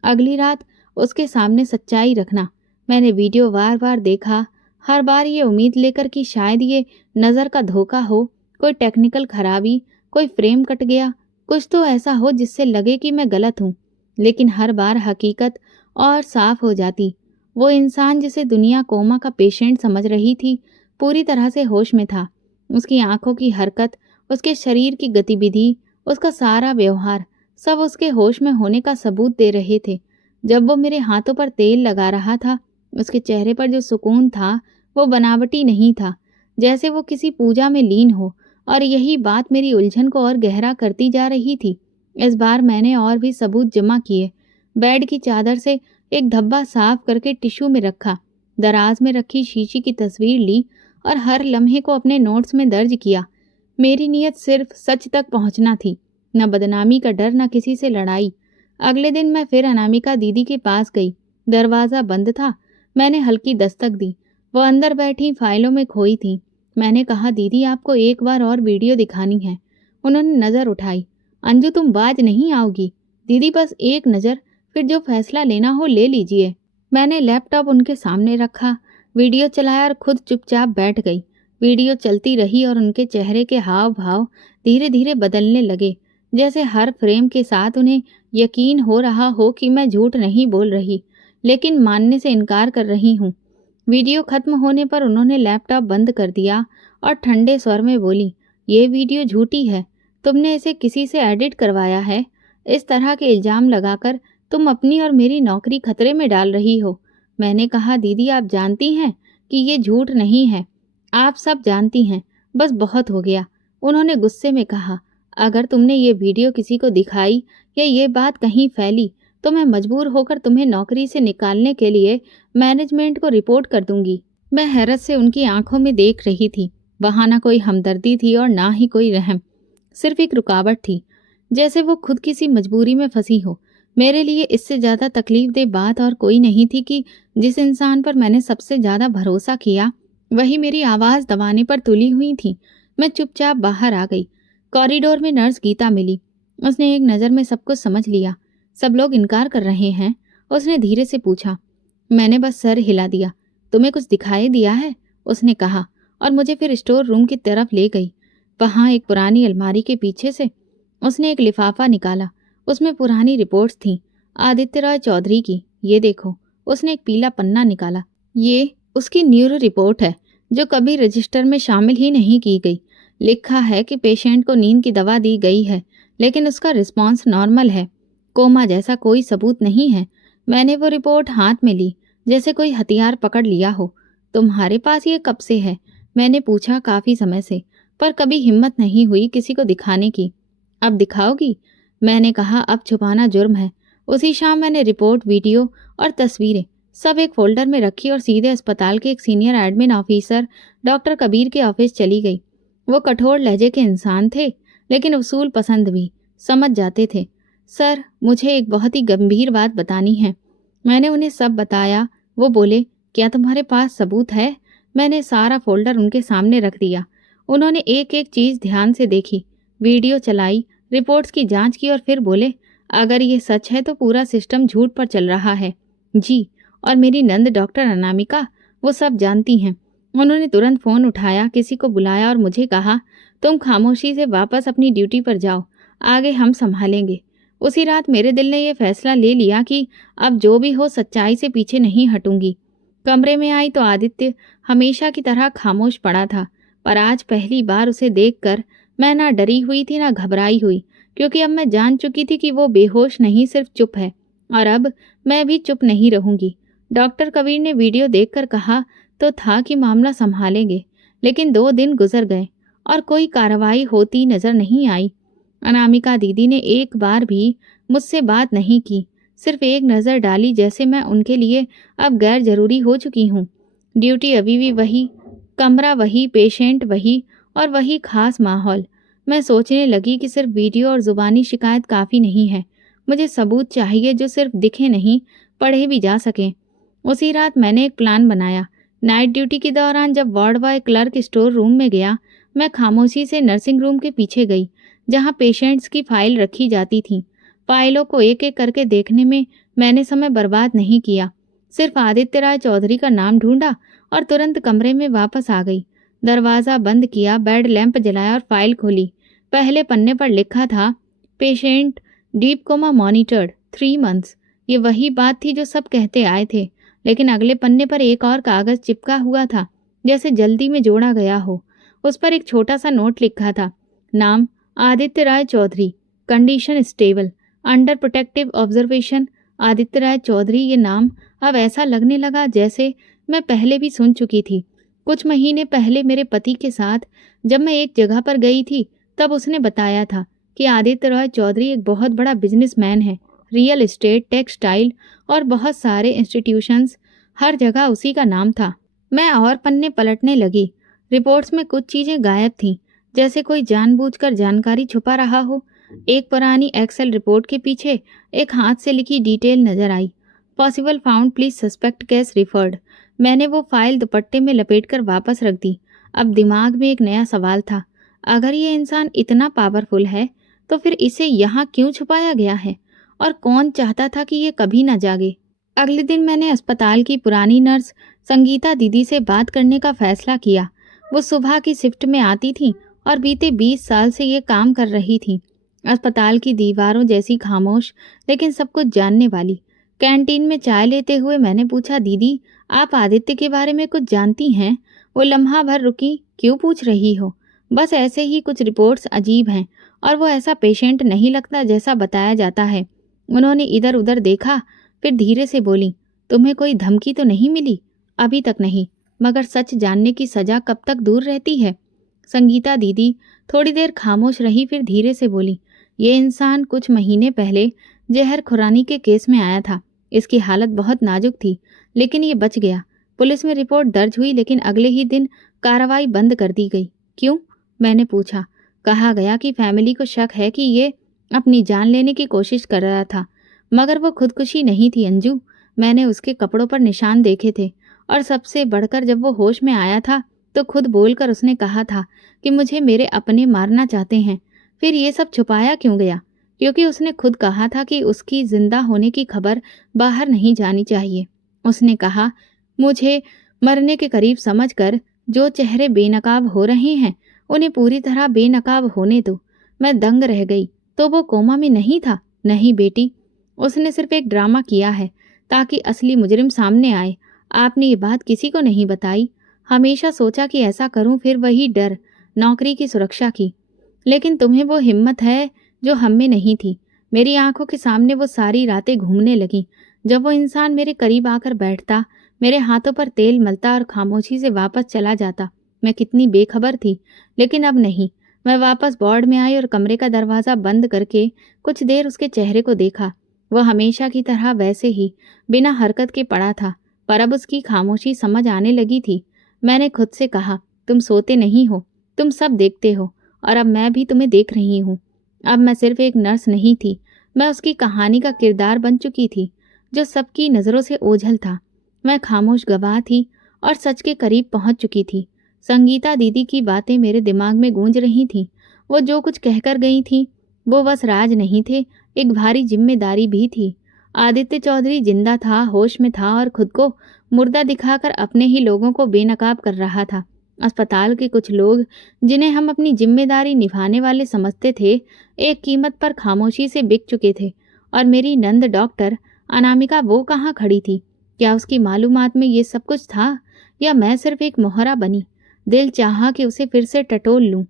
अगली रात उसके सामने सच्चाई रखना। मैंने वीडियो बार बार देखा, हर बार ये उम्मीद लेकर कि शायद ये नज़र का धोखा हो, कोई टेक्निकल खराबी, कोई फ्रेम कट गया, कुछ तो ऐसा हो जिससे लगे कि मैं गलत हूँ। लेकिन हर बार हकीकत और साफ हो जाती। वो इंसान जिसे दुनिया कोमा का पेशेंट समझ रही थी, पूरी तरह से होश में था। उसकी आंखों की हरकत, उसके शरीर की गतिविधि, उसका सारा व्यवहार, सब उसके होश में होने का सबूत दे रहे थे। जब वो मेरे हाथों पर तेल लगा रहा था, उसके चेहरे पर जो सुकून था वो बनावटी नहीं था, जैसे वो किसी पूजा में लीन हो। और यही बात मेरी उलझन को और गहरा करती जा रही थी। इस बार मैंने और भी सबूत जमा किए। बेड की चादर से एक धब्बा साफ करके टिश्यू में रखा, दराज में रखी शीशी की तस्वीर ली और हर लम्हे को अपने नोट्स में दर्ज किया। मेरी नीयत सिर्फ सच तक पहुंचना थी, न बदनामी का डर, न किसी से लड़ाई। अगले दिन मैं फिर अनामिका दीदी के पास गई। दरवाज़ा बंद था। मैंने हल्की दस्तक दी। वो अंदर बैठी फाइलों में खोई थी। मैंने कहा, दीदी आपको एक बार और वीडियो दिखानी है। उन्होंने नज़र उठाई। अंजू, तुम बाज नहीं आओगी। दीदी बस एक नज़र, फिर जो फैसला लेना हो ले लीजिए। मैंने लैपटॉप उनके सामने रखा, वीडियो चलाया और खुद चुपचाप बैठ गई। वीडियो चलती रही और उनके चेहरे के हाव भाव धीरे धीरे बदलने लगे, जैसे हर फ्रेम के साथ उन्हें यकीन हो रहा हो कि मैं झूठ नहीं बोल रही, लेकिन मानने से इनकार कर रही हूँ। वीडियो खत्म होने पर उन्होंने लैपटॉप बंद कर दिया और ठंडे स्वर में बोली, ये वीडियो झूठी है। तुमने इसे किसी से एडिट करवाया है। इस तरह के इल्ज़ाम लगाकर तुम अपनी और मेरी नौकरी खतरे में डाल रही हो। मैंने कहा, दीदी आप जानती हैं कि ये झूठ नहीं है। आप सब जानती हैं। बस बहुत हो गया। उन्होंने गुस्से में कहा, अगर तुमने ये वीडियो किसी को दिखाई या ये बात कहीं फैली तो मैं मजबूर होकर तुम्हें नौकरी से निकालने के लिए मैनेजमेंट को रिपोर्ट कर दूंगी। मैं हैरत से उनकी आंखों में देख रही थी। वहां ना कोई हमदर्दी थी और ना ही कोई रहम, सिर्फ एक रुकावट थी, जैसे वो खुद किसी मजबूरी में फंसी हो। मेरे लिए इससे ज़्यादा तकलीफदेह बात और कोई नहीं थी कि जिस इंसान पर मैंने सबसे ज़्यादा भरोसा किया वही मेरी आवाज़ दबाने पर तुली हुई थी। मैं चुपचाप बाहर आ गई। कॉरिडोर में नर्स गीता मिली। उसने एक नज़र में सब कुछ समझ लिया। सब लोग इनकार कर रहे हैं, उसने धीरे से पूछा। मैंने बस सर हिला दिया। तुम्हें कुछ दिखाई दिया है? उसने कहा और मुझे फिर स्टोर रूम की तरफ ले गई। वहाँ एक पुरानी अलमारी के पीछे से उसने एक लिफाफा निकाला। उसमें पुरानी रिपोर्ट्स थीं, आदित्य रॉय चौधरी की। ये देखो। उसने एक पीला पन्ना निकाला। ये उसकी न्यूरो रिपोर्ट है जो कभी रजिस्टर में शामिल ही नहीं की गई। लिखा है कि पेशेंट को नींद की दवा दी गई है, लेकिन उसका रिस्पॉन्स नॉर्मल है। कोमा जैसा कोई सबूत नहीं है। मैंने वो रिपोर्ट हाथ में ली, जैसे कोई हथियार पकड़ लिया हो। तुम्हारे पास ये कब से है? मैंने पूछा। काफ़ी समय से, पर कभी हिम्मत नहीं हुई किसी को दिखाने की। अब दिखाओगी? मैंने कहा, अब छुपाना जुर्म है। उसी शाम मैंने रिपोर्ट, वीडियो और तस्वीरें सब एक फोल्डर में रखी और सीधे अस्पताल के एक senior admin officer doctor Kabir के ऑफिस चली गई। वो कठोर लहजे के इंसान थे, लेकिन उसूल पसंद भी, समझ जाते थे। सर, मुझे एक बहुत ही गंभीर बात बतानी है। मैंने उन्हें सब बताया। वो बोले, क्या तुम्हारे पास सबूत है? मैंने सारा फोल्डर उनके सामने रख दिया। उन्होंने एक एक चीज़ ध्यान से देखी, वीडियो चलाई, रिपोर्ट्स की जांच की और फिर बोले, अगर ये सच है तो पूरा सिस्टम झूठ पर चल रहा है। जी, और मेरी नंद डॉक्टर अनामिका, वो सब जानती हैं। उन्होंने तुरंत फ़ोन उठाया, किसी को बुलाया और मुझे कहा, तुम खामोशी से वापस अपनी ड्यूटी पर जाओ, आगे हम संभालेंगे। उसी रात मेरे दिल ने यह फैसला ले लिया कि अब जो भी हो सच्चाई से पीछे नहीं हटूंगी। कमरे में आई तो आदित्य हमेशा की तरह खामोश पड़ा था, पर आज पहली बार उसे देखकर मैं ना डरी हुई थी ना घबराई हुई, क्योंकि अब मैं जान चुकी थी कि वो बेहोश नहीं, सिर्फ चुप है। और अब मैं भी चुप नहीं रहूंगी। डॉक्टर कबीर ने वीडियो देखकर कहा तो था कि मामला संभालेंगे, लेकिन 2 दिन गुजर गए और कोई कार्रवाई होती नजर नहीं आई। अनामिका दीदी ने एक बार भी मुझसे बात नहीं की, सिर्फ एक नज़र डाली, जैसे मैं उनके लिए अब गैर जरूरी हो चुकी हूँ। ड्यूटी अभी भी वही, कमरा वही, पेशेंट वही और वही खास माहौल। मैं सोचने लगी कि सिर्फ वीडियो और ज़ुबानी शिकायत काफ़ी नहीं है। मुझे सबूत चाहिए जो सिर्फ दिखे नहीं, पढ़े भी जा सकें। उसी रात मैंने एक प्लान बनाया। नाइट ड्यूटी के दौरान जब ward boy clerk store room में गया, मैं खामोशी से नर्सिंग रूम के पीछे गई, जहाँ पेशेंट्स की फाइल रखी जाती थी। फाइलों को एक एक करके देखने में मैंने समय बर्बाद नहीं किया। सिर्फ आदित्य राय चौधरी का नाम ढूंढा और तुरंत कमरे में वापस आ गई। दरवाज़ा बंद किया, बेड लैंप जलाया और फाइल खोली। पहले पन्ने पर लिखा था, patient deep coma monitored 3 months. ये वही बात थी जो सब कहते आए थे, लेकिन अगले पन्ने पर एक और कागज़ चिपका हुआ था, जैसे जल्दी में जोड़ा गया हो। उस पर एक छोटा सा नोट लिखा था, नाम Aditya Rai Chaudhary, condition stable, under protective observation. Aditya Rai Chaudhary, ये नाम अब ऐसा लगने लगा जैसे मैं पहले भी सुन चुकी थी। कुछ महीने पहले मेरे पति के साथ जब मैं एक जगह पर गई थी, तब उसने बताया था कि आदित्य राय चौधरी एक बहुत बड़ा बिजनेसमैन है। रियल एस्टेट, टेक्सटाइल और बहुत सारे इंस्टीट्यूशंस, हर जगह उसी का नाम था। मैं और पन्ने पलटने लगी। रिपोर्ट्स में कुछ चीज़ें गायब थीं, जैसे कोई जानबूझकर जानकारी छुपा रहा हो। एक पुरानी एक्सेल रिपोर्ट के पीछे एक हाथ से लिखी डिटेल नजर आई, possible found please suspect case referred. मैंने वो फाइल दुपट्टे में लपेटकर वापस रख दी। अब दिमाग में एक नया सवाल था, अगर ये इंसान इतना पावरफुल है तो फिर इसे यहाँ क्यों छुपाया गया है, और कौन चाहता था कि ये कभी ना जागे। अगले दिन मैंने अस्पताल की पुरानी नर्स संगीता दीदी से बात करने का फैसला किया। वो सुबह की शिफ्ट में आती थी और बीते 20 साल से ये काम कर रही थी। अस्पताल की दीवारों जैसी खामोश, लेकिन सब कुछ जानने वाली। कैंटीन में चाय लेते हुए मैंने पूछा, दीदी आप आदित्य के बारे में कुछ जानती हैं? वो लम्हा भर रुकी। क्यों पूछ रही हो? बस ऐसे ही, कुछ रिपोर्ट्स अजीब हैं और वो ऐसा पेशेंट नहीं लगता जैसा बताया जाता है। उन्होंने इधर उधर देखा, फिर धीरे से बोली, तुम्हें कोई धमकी तो नहीं मिली? अभी तक नहीं, मगर सच जानने की सजा कब तक दूर रहती है? संगीता दीदी थोड़ी देर खामोश रही, फिर धीरे से बोली, ये इंसान कुछ महीने पहले जहर खुरानी के केस में आया था। इसकी हालत बहुत नाजुक थी, लेकिन ये बच गया। पुलिस में रिपोर्ट दर्ज हुई, लेकिन अगले ही दिन कार्रवाई बंद कर दी गई। क्यों? मैंने पूछा। कहा गया कि फैमिली को शक है कि ये अपनी जान लेने की कोशिश कर रहा था, मगर वो खुदकुशी नहीं थी अंजू। मैंने उसके कपड़ों पर निशान देखे थे, और सबसे बढ़कर जब वो होश में आया था तो खुद बोलकर उसने कहा था कि मुझे मेरे अपने मारना चाहते हैं। फिर ये सब छुपाया क्यों गया? क्योंकि उसने खुद कहा था कि उसकी जिंदा होने की खबर बाहर नहीं जानी चाहिए। उसने कहा, मुझे मरने के करीब समझकर जो चेहरे बेनकाब हो रहे हैं उन्हें पूरी तरह बेनकाब होने दो। मैं दंग रह गई। तो वो कोमा में नहीं था? नहीं बेटी, उसने सिर्फ एक ड्रामा किया है ताकि असली मुजरिम सामने आए। आपने ये बात किसी को नहीं बताई। हमेशा सोचा कि ऐसा करूं, फिर वही डर, नौकरी की सुरक्षा की। लेकिन तुम्हें वो हिम्मत है जो हम में नहीं थी। मेरी आंखों के सामने वो सारी रातें घूमने लगी, जब वो इंसान मेरे करीब आकर बैठता, मेरे हाथों पर तेल मलता और खामोशी से वापस चला जाता। मैं कितनी बेखबर थी, लेकिन अब नहीं। मैं वापस वार्ड में आई और कमरे का दरवाज़ा बंद करके कुछ देर उसके चेहरे को देखा। वो हमेशा की तरह वैसे ही बिना हरकत के पड़ा था, पर अब उसकी खामोशी समझ आने लगी थी। मैंने खुद से कहा, तुम सोते नहीं हो, तुम सब देखते हो, और अब मैं भी तुम्हें देख रही हूँ। अब मैं सिर्फ एक नर्स नहीं थी, मैं उसकी कहानी का किरदार बन चुकी थी, जो सबकी नज़रों से ओझल था। मैं खामोश गवाह थी और सच के करीब पहुंच चुकी थी। संगीता दीदी की बातें मेरे दिमाग में गूंज रही थीं। वो जो कुछ कहकर गई थीं, वो बस राज नहीं थे, एक भारी जिम्मेदारी भी थी। आदित्य चौधरी जिंदा था, होश में था, और खुद को मुर्दा दिखाकर अपने ही लोगों को बेनकाब कर रहा था। अस्पताल के कुछ लोग, जिन्हें हम अपनी जिम्मेदारी निभाने वाले समझते थे, एक कीमत पर खामोशी से बिक चुके थे। और मेरी नंद डॉक्टर अनामिका, वो कहाँ खड़ी थी? क्या उसकी मालूमात में ये सब कुछ था, या मैं सिर्फ एक मोहरा बनी? दिल चाहा कि उसे फिर से टटोल लूं,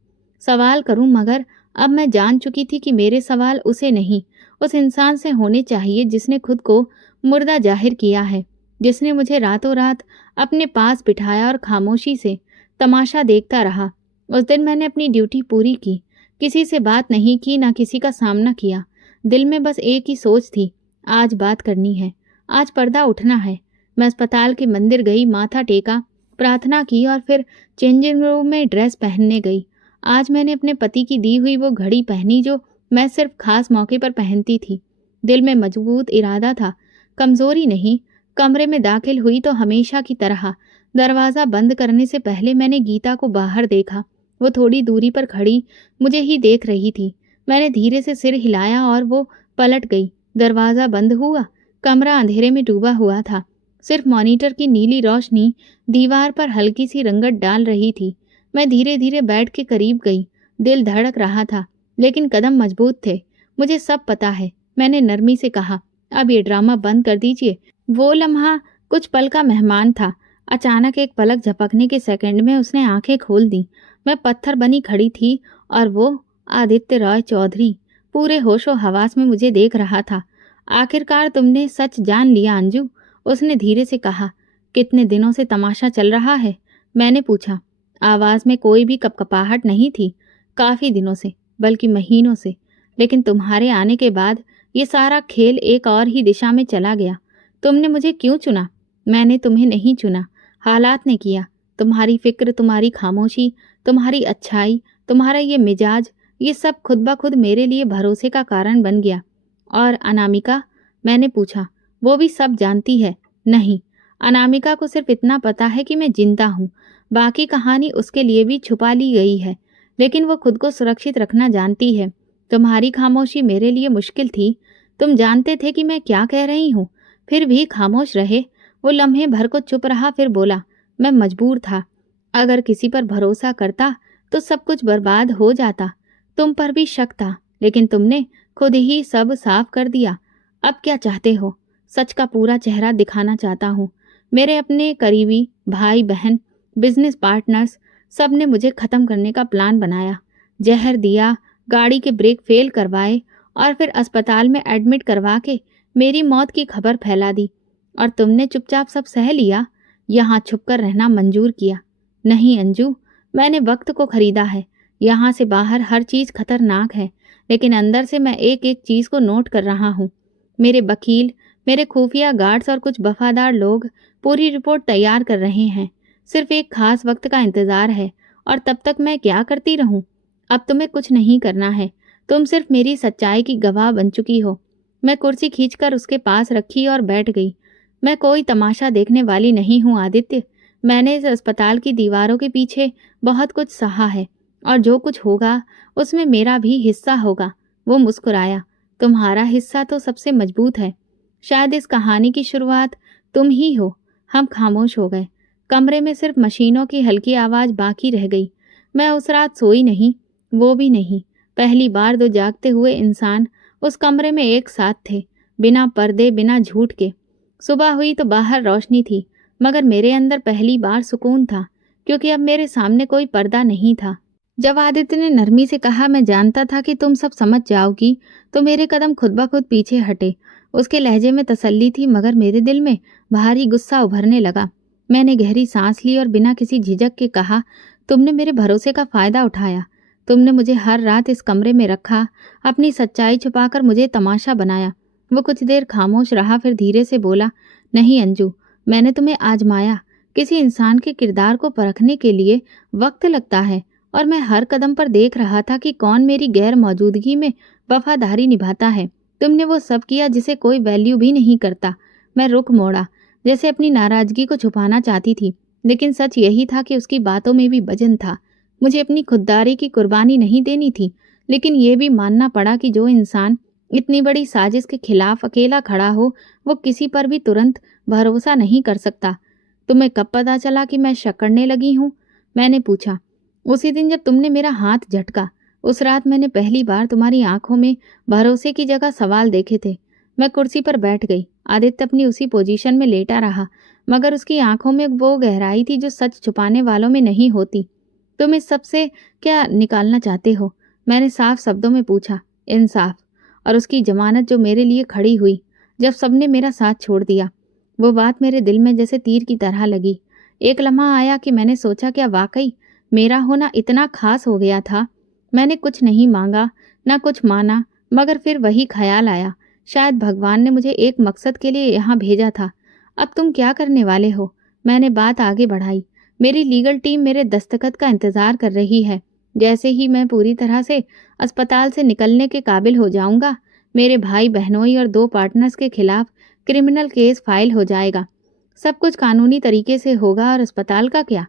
सवाल करूं, मगर अब मैं जान चुकी थी कि मेरे सवाल उसे नहीं, उस इंसान से होने चाहिए जिसने खुद को मुर्दा जाहिर किया है, जिसने मुझे रातों रात अपने पास बिठाया और खामोशी से तमाशा देखता रहा। उस दिन मैंने अपनी ड्यूटी पूरी की, किसी से बात नहीं की, ना किसी का सामना किया। दिल में बस एक ही सोच थी, आज बात करनी है, आज पर्दा उठना है। मैं अस्पताल के मंदिर गई, माथा टेका, प्रार्थना की और फिर चेंजिंग रूम में ड्रेस पहनने गई। आज मैंने अपने पति की दी हुई वो घड़ी पहनी जो मैं सिर्फ खास मौके पर पहनती थी। दिल में मजबूत इरादा था, कमजोरी नहीं। कमरे में दाखिल हुई तो हमेशा की तरह दरवाज़ा बंद करने से पहले मैंने गीता को बाहर देखा। वो थोड़ी दूरी पर खड़ी मुझे ही देख रही थी। मैंने धीरे से सिर हिलाया और वो पलट गई। दरवाज़ा बंद हुआ। कमरा अंधेरे में डूबा हुआ था। सिर्फ मॉनिटर की नीली रोशनी दीवार पर हल्की सी रंगत डाल रही थी। मैं धीरे धीरे बेड के करीब गई। दिल धड़क रहा था, लेकिन कदम मजबूत थे। मुझे सब पता है, मैंने नरमी से कहा। अब ये ड्रामा बंद कर दीजिए। वो लम्हा कुछ पल का मेहमान था। अचानक एक पलक झपकने के सेकंड में उसने आंखें खोल दी। मैं पत्थर बनी खड़ी थी और वो आदित्य रॉय चौधरी पूरे होशो हवास में मुझे देख रहा था। आखिरकार तुमने सच जान लिया अंजू, उसने धीरे से कहा। कितने दिनों से तमाशा चल रहा है? मैंने पूछा। आवाज में कोई भी कपकपाहट नहीं थी। काफी दिनों से, बल्कि महीनों से। लेकिन तुम्हारे आने के बाद ये सारा खेल एक और ही दिशा में चला गया। तुमने मुझे क्यों चुना? मैंने तुम्हें नहीं चुना, हालात ने किया। तुम्हारी फिक्र, तुम्हारी खामोशी, तुम्हारी अच्छाई, तुम्हारा ये मिजाज, ये सब खुद ब खुद मेरे लिए भरोसे का कारण बन गया। और अनामिका? मैंने पूछा। वो भी सब जानती है? नहीं, अनामिका को सिर्फ इतना पता है कि मैं जिंदा हूँ। बाकी कहानी उसके लिए भी छुपा ली गई है, लेकिन वो खुद को सुरक्षित रखना जानती है। तुम्हारी खामोशी मेरे लिए मुश्किल थी। तुम जानते थे कि मैं क्या कह रही हूँ, फिर भी खामोश रहे। वो लम्हे भर को चुप रहा, फिर बोला। मैं मजबूर था। अगर किसी पर भरोसा करता तो सब कुछ बर्बाद हो जाता। तुम पर भी शक था, लेकिन तुमने खुद ही सब साफ कर दिया। अब क्या चाहते हो? सच का पूरा चेहरा दिखाना चाहता हूँ। मेरे अपने करीबी भाई बहन, बिजनेस पार्टनर्स, सब ने मुझे खत्म करने का प्लान बनाया। जहर दिया, गाड़ी के ब्रेक फेल करवाए और फिर अस्पताल में एडमिट करवा के मेरी मौत की खबर फैला दी। और तुमने चुपचाप सब सह लिया, यहाँ छुपकर रहना मंजूर किया। नहीं अंजू, मैंने वक्त को खरीदा है। यहाँ से बाहर हर चीज़ खतरनाक है, लेकिन अंदर से मैं एक एक चीज़ को नोट कर रहा हूँ। मेरे वकील, मेरे खुफिया गार्ड्स और कुछ वफादार लोग पूरी रिपोर्ट तैयार कर रहे हैं। सिर्फ एक खास वक्त का इंतज़ार है। और तब तक मैं क्या करती रहूँ? अब तुम्हें कुछ नहीं करना है। तुम सिर्फ मेरी सच्चाई की गवाह बन चुकी हो। मैं कुर्सी खींचकर उसके पास रखी और बैठ गई। मैं कोई तमाशा देखने वाली नहीं हूँ आदित्य। मैंने इस अस्पताल की दीवारों के पीछे बहुत कुछ सहा है, और जो कुछ होगा उसमें मेरा भी हिस्सा होगा। वो मुस्कुराया। तुम्हारा हिस्सा तो सबसे मजबूत है। शायद इस कहानी की शुरुआत तुम ही हो। हम खामोश हो गए। कमरे में सिर्फ मशीनों की हल्की आवाज़ बाकी रह गई। मैं उस रात सोई नहीं, वो भी नहीं। पहली बार दो जागते हुए इंसान उस कमरे में एक साथ थे, बिना पर्दे, बिना झूठ के। सुबह हुई तो बाहर रोशनी थी, मगर मेरे अंदर पहली बार सुकून था, क्योंकि अब मेरे सामने कोई पर्दा नहीं था। जब आदित्य ने नरमी से कहा, मैं जानता था कि तुम सब समझ जाओगी, तो मेरे कदम खुद ब खुद पीछे हटे। उसके लहजे में तसल्ली थी, मगर मेरे दिल में भारी गुस्सा उभरने लगा। मैंने गहरी सांस ली और बिना किसी झिझक के कहा, तुमने मेरे भरोसे का फ़ायदा उठाया। तुमने मुझे हर रात इस कमरे में रखा, अपनी सच्चाई छुपाकर मुझे तमाशा बनाया। वो कुछ देर खामोश रहा, फिर धीरे से बोला, नहीं अंजू, मैंने तुम्हें आजमाया। किसी इंसान के किरदार को परखने के लिए वक्त लगता है, और मैं हर कदम पर देख रहा था कि कौन मेरी गैर मौजूदगी में वफादारी निभाता है। तुमने वो सब किया जिसे कोई वैल्यू भी नहीं करता। मैं रुख मोड़ा, जैसे अपनी नाराजगी को छुपाना चाहती थी, लेकिन सच यही था कि उसकी बातों में भी वजन था। मुझे अपनी खुददारी की कुर्बानी नहीं देनी थी, लेकिन ये भी मानना पड़ा कि जो इंसान इतनी बड़ी साजिश के खिलाफ अकेला खड़ा हो, वो किसी पर भी तुरंत भरोसा नहीं कर सकता। तुम्हें कब पता चला कि मैं शक करने लगी हूँ? मैंने पूछा। उसी दिन जब तुमने मेरा हाथ झटका। उस रात मैंने पहली बार तुम्हारी आंखों में भरोसे की जगह सवाल देखे थे। मैं कुर्सी पर बैठ गई। आदित्य अपनी उसी पोजीशन में लेटा रहा, मगर उसकी आंखों में वो गहराई थी जो सच छुपाने वालों में नहीं होती। तुम इस सब से क्या निकालना चाहते हो? मैंने साफ शब्दों में पूछा। इंसाफ, और उसकी जमानत जो मेरे लिए खड़ी हुई जब सबने मेरा साथ छोड़ दिया। वो बात मेरे दिल में जैसे तीर की तरह लगी। एक लम्हा आया कि मैंने सोचा, क्या वाकई मेरा होना इतना खास हो गया था? मैंने कुछ नहीं मांगा, ना कुछ माना, मगर फिर वही ख्याल आया, शायद भगवान ने मुझे एक मकसद के लिए यहाँ भेजा था। अब तुम क्या करने वाले हो? मैंने बात आगे बढ़ाई। मेरी लीगल टीम मेरे दस्तखत का इंतज़ार कर रही है। जैसे ही मैं पूरी तरह से अस्पताल से निकलने के काबिल हो जाऊंगा, मेरे भाई बहनोई और 2 पार्टनर्स के खिलाफ क्रिमिनल केस फाइल हो जाएगा। सब कुछ कानूनी तरीके से होगा और अस्पताल का क्या?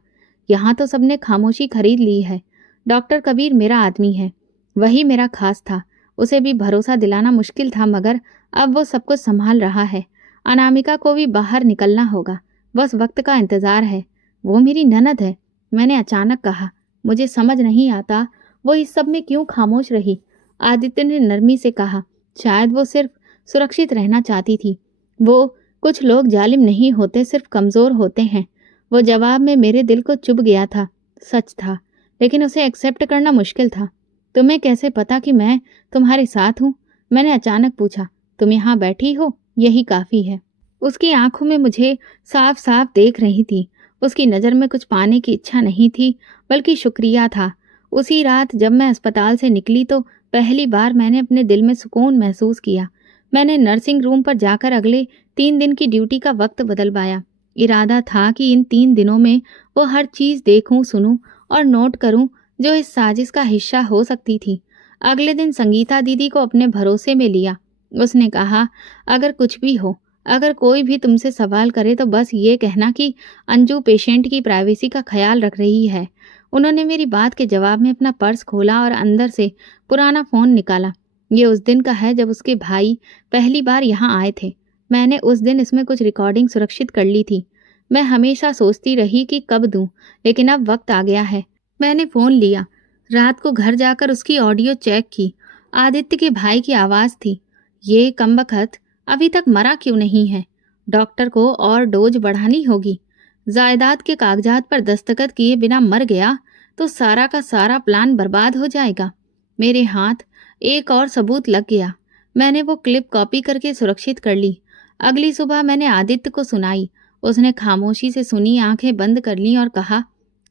यहाँ तो सबने खामोशी खरीद ली है। डॉक्टर कबीर मेरा आदमी है, वही मेरा खास था। उसे भी भरोसा दिलाना मुश्किल था, मगर अब वो सब कुछ संभाल रहा है। अनामिका को भी बाहर निकलना होगा, बस वक्त का इंतजार है। वो मेरी ननद है, मैंने अचानक कहा। मुझे समझ नहीं आता वो इस सब में क्यों खामोश रही। आदित्य ने नरमी से कहा, शायद वो सिर्फ सुरक्षित रहना चाहती थी। वो कुछ लोग जालिम नहीं होते, सिर्फ कमज़ोर होते हैं। वो जवाब में मेरे दिल को चुभ गया था। सच था, लेकिन उसे एक्सेप्ट करना मुश्किल था। तुम्हें कैसे पता कि मैं तुम्हारे साथ हूँ? मैंने अचानक पूछा। तुम यहाँ बैठी हो, यही काफ़ी है। उसकी आंखों में मुझे साफ साफ देख रही थी। उसकी नज़र में कुछ पाने की इच्छा नहीं थी, बल्कि शुक्रिया था। उसी रात जब मैं अस्पताल से निकली तो पहली बार मैंने अपने दिल में सुकून महसूस किया। मैंने नर्सिंग रूम पर जाकर अगले 3 दिन की ड्यूटी का वक्त बदलवाया। इरादा था कि इन 3 दिनों में वो हर चीज़ देखूं, सुनूं और नोट करूं जो इस साजिश का हिस्सा हो सकती थी। अगले दिन संगीता दीदी को अपने भरोसे में लिया। उसने कहा, अगर कुछ भी हो, अगर कोई भी तुमसे सवाल करे तो बस ये कहना कि अंजू पेशेंट की प्राइवेसी का ख्याल रख रही है। उन्होंने मेरी बात के जवाब में अपना पर्स खोला और अंदर से पुराना फ़ोन निकाला। ये उस दिन का है जब उसके भाई पहली बार यहाँ आए थे। मैंने उस दिन इसमें कुछ रिकॉर्डिंग सुरक्षित कर ली थी। मैं हमेशा सोचती रही कि कब दूं, लेकिन अब वक्त आ गया है। मैंने फ़ोन लिया। रात को घर जाकर उसकी ऑडियो चेक की। आदित्य के भाई की आवाज़ थी। ये कमबख्त अभी तक मरा क्यों नहीं है? डॉक्टर को और डोज बढ़ानी होगी। जायदाद के कागजात पर दस्तखत किए बिना मर गया तो सारा का सारा प्लान बर्बाद हो जाएगा। मेरे हाथ एक और सबूत लग गया। मैंने वो क्लिप कॉपी करके सुरक्षित कर ली। अगली सुबह मैंने आदित्य को सुनाई। उसने खामोशी से सुनी, आंखें बंद कर लीं और कहा,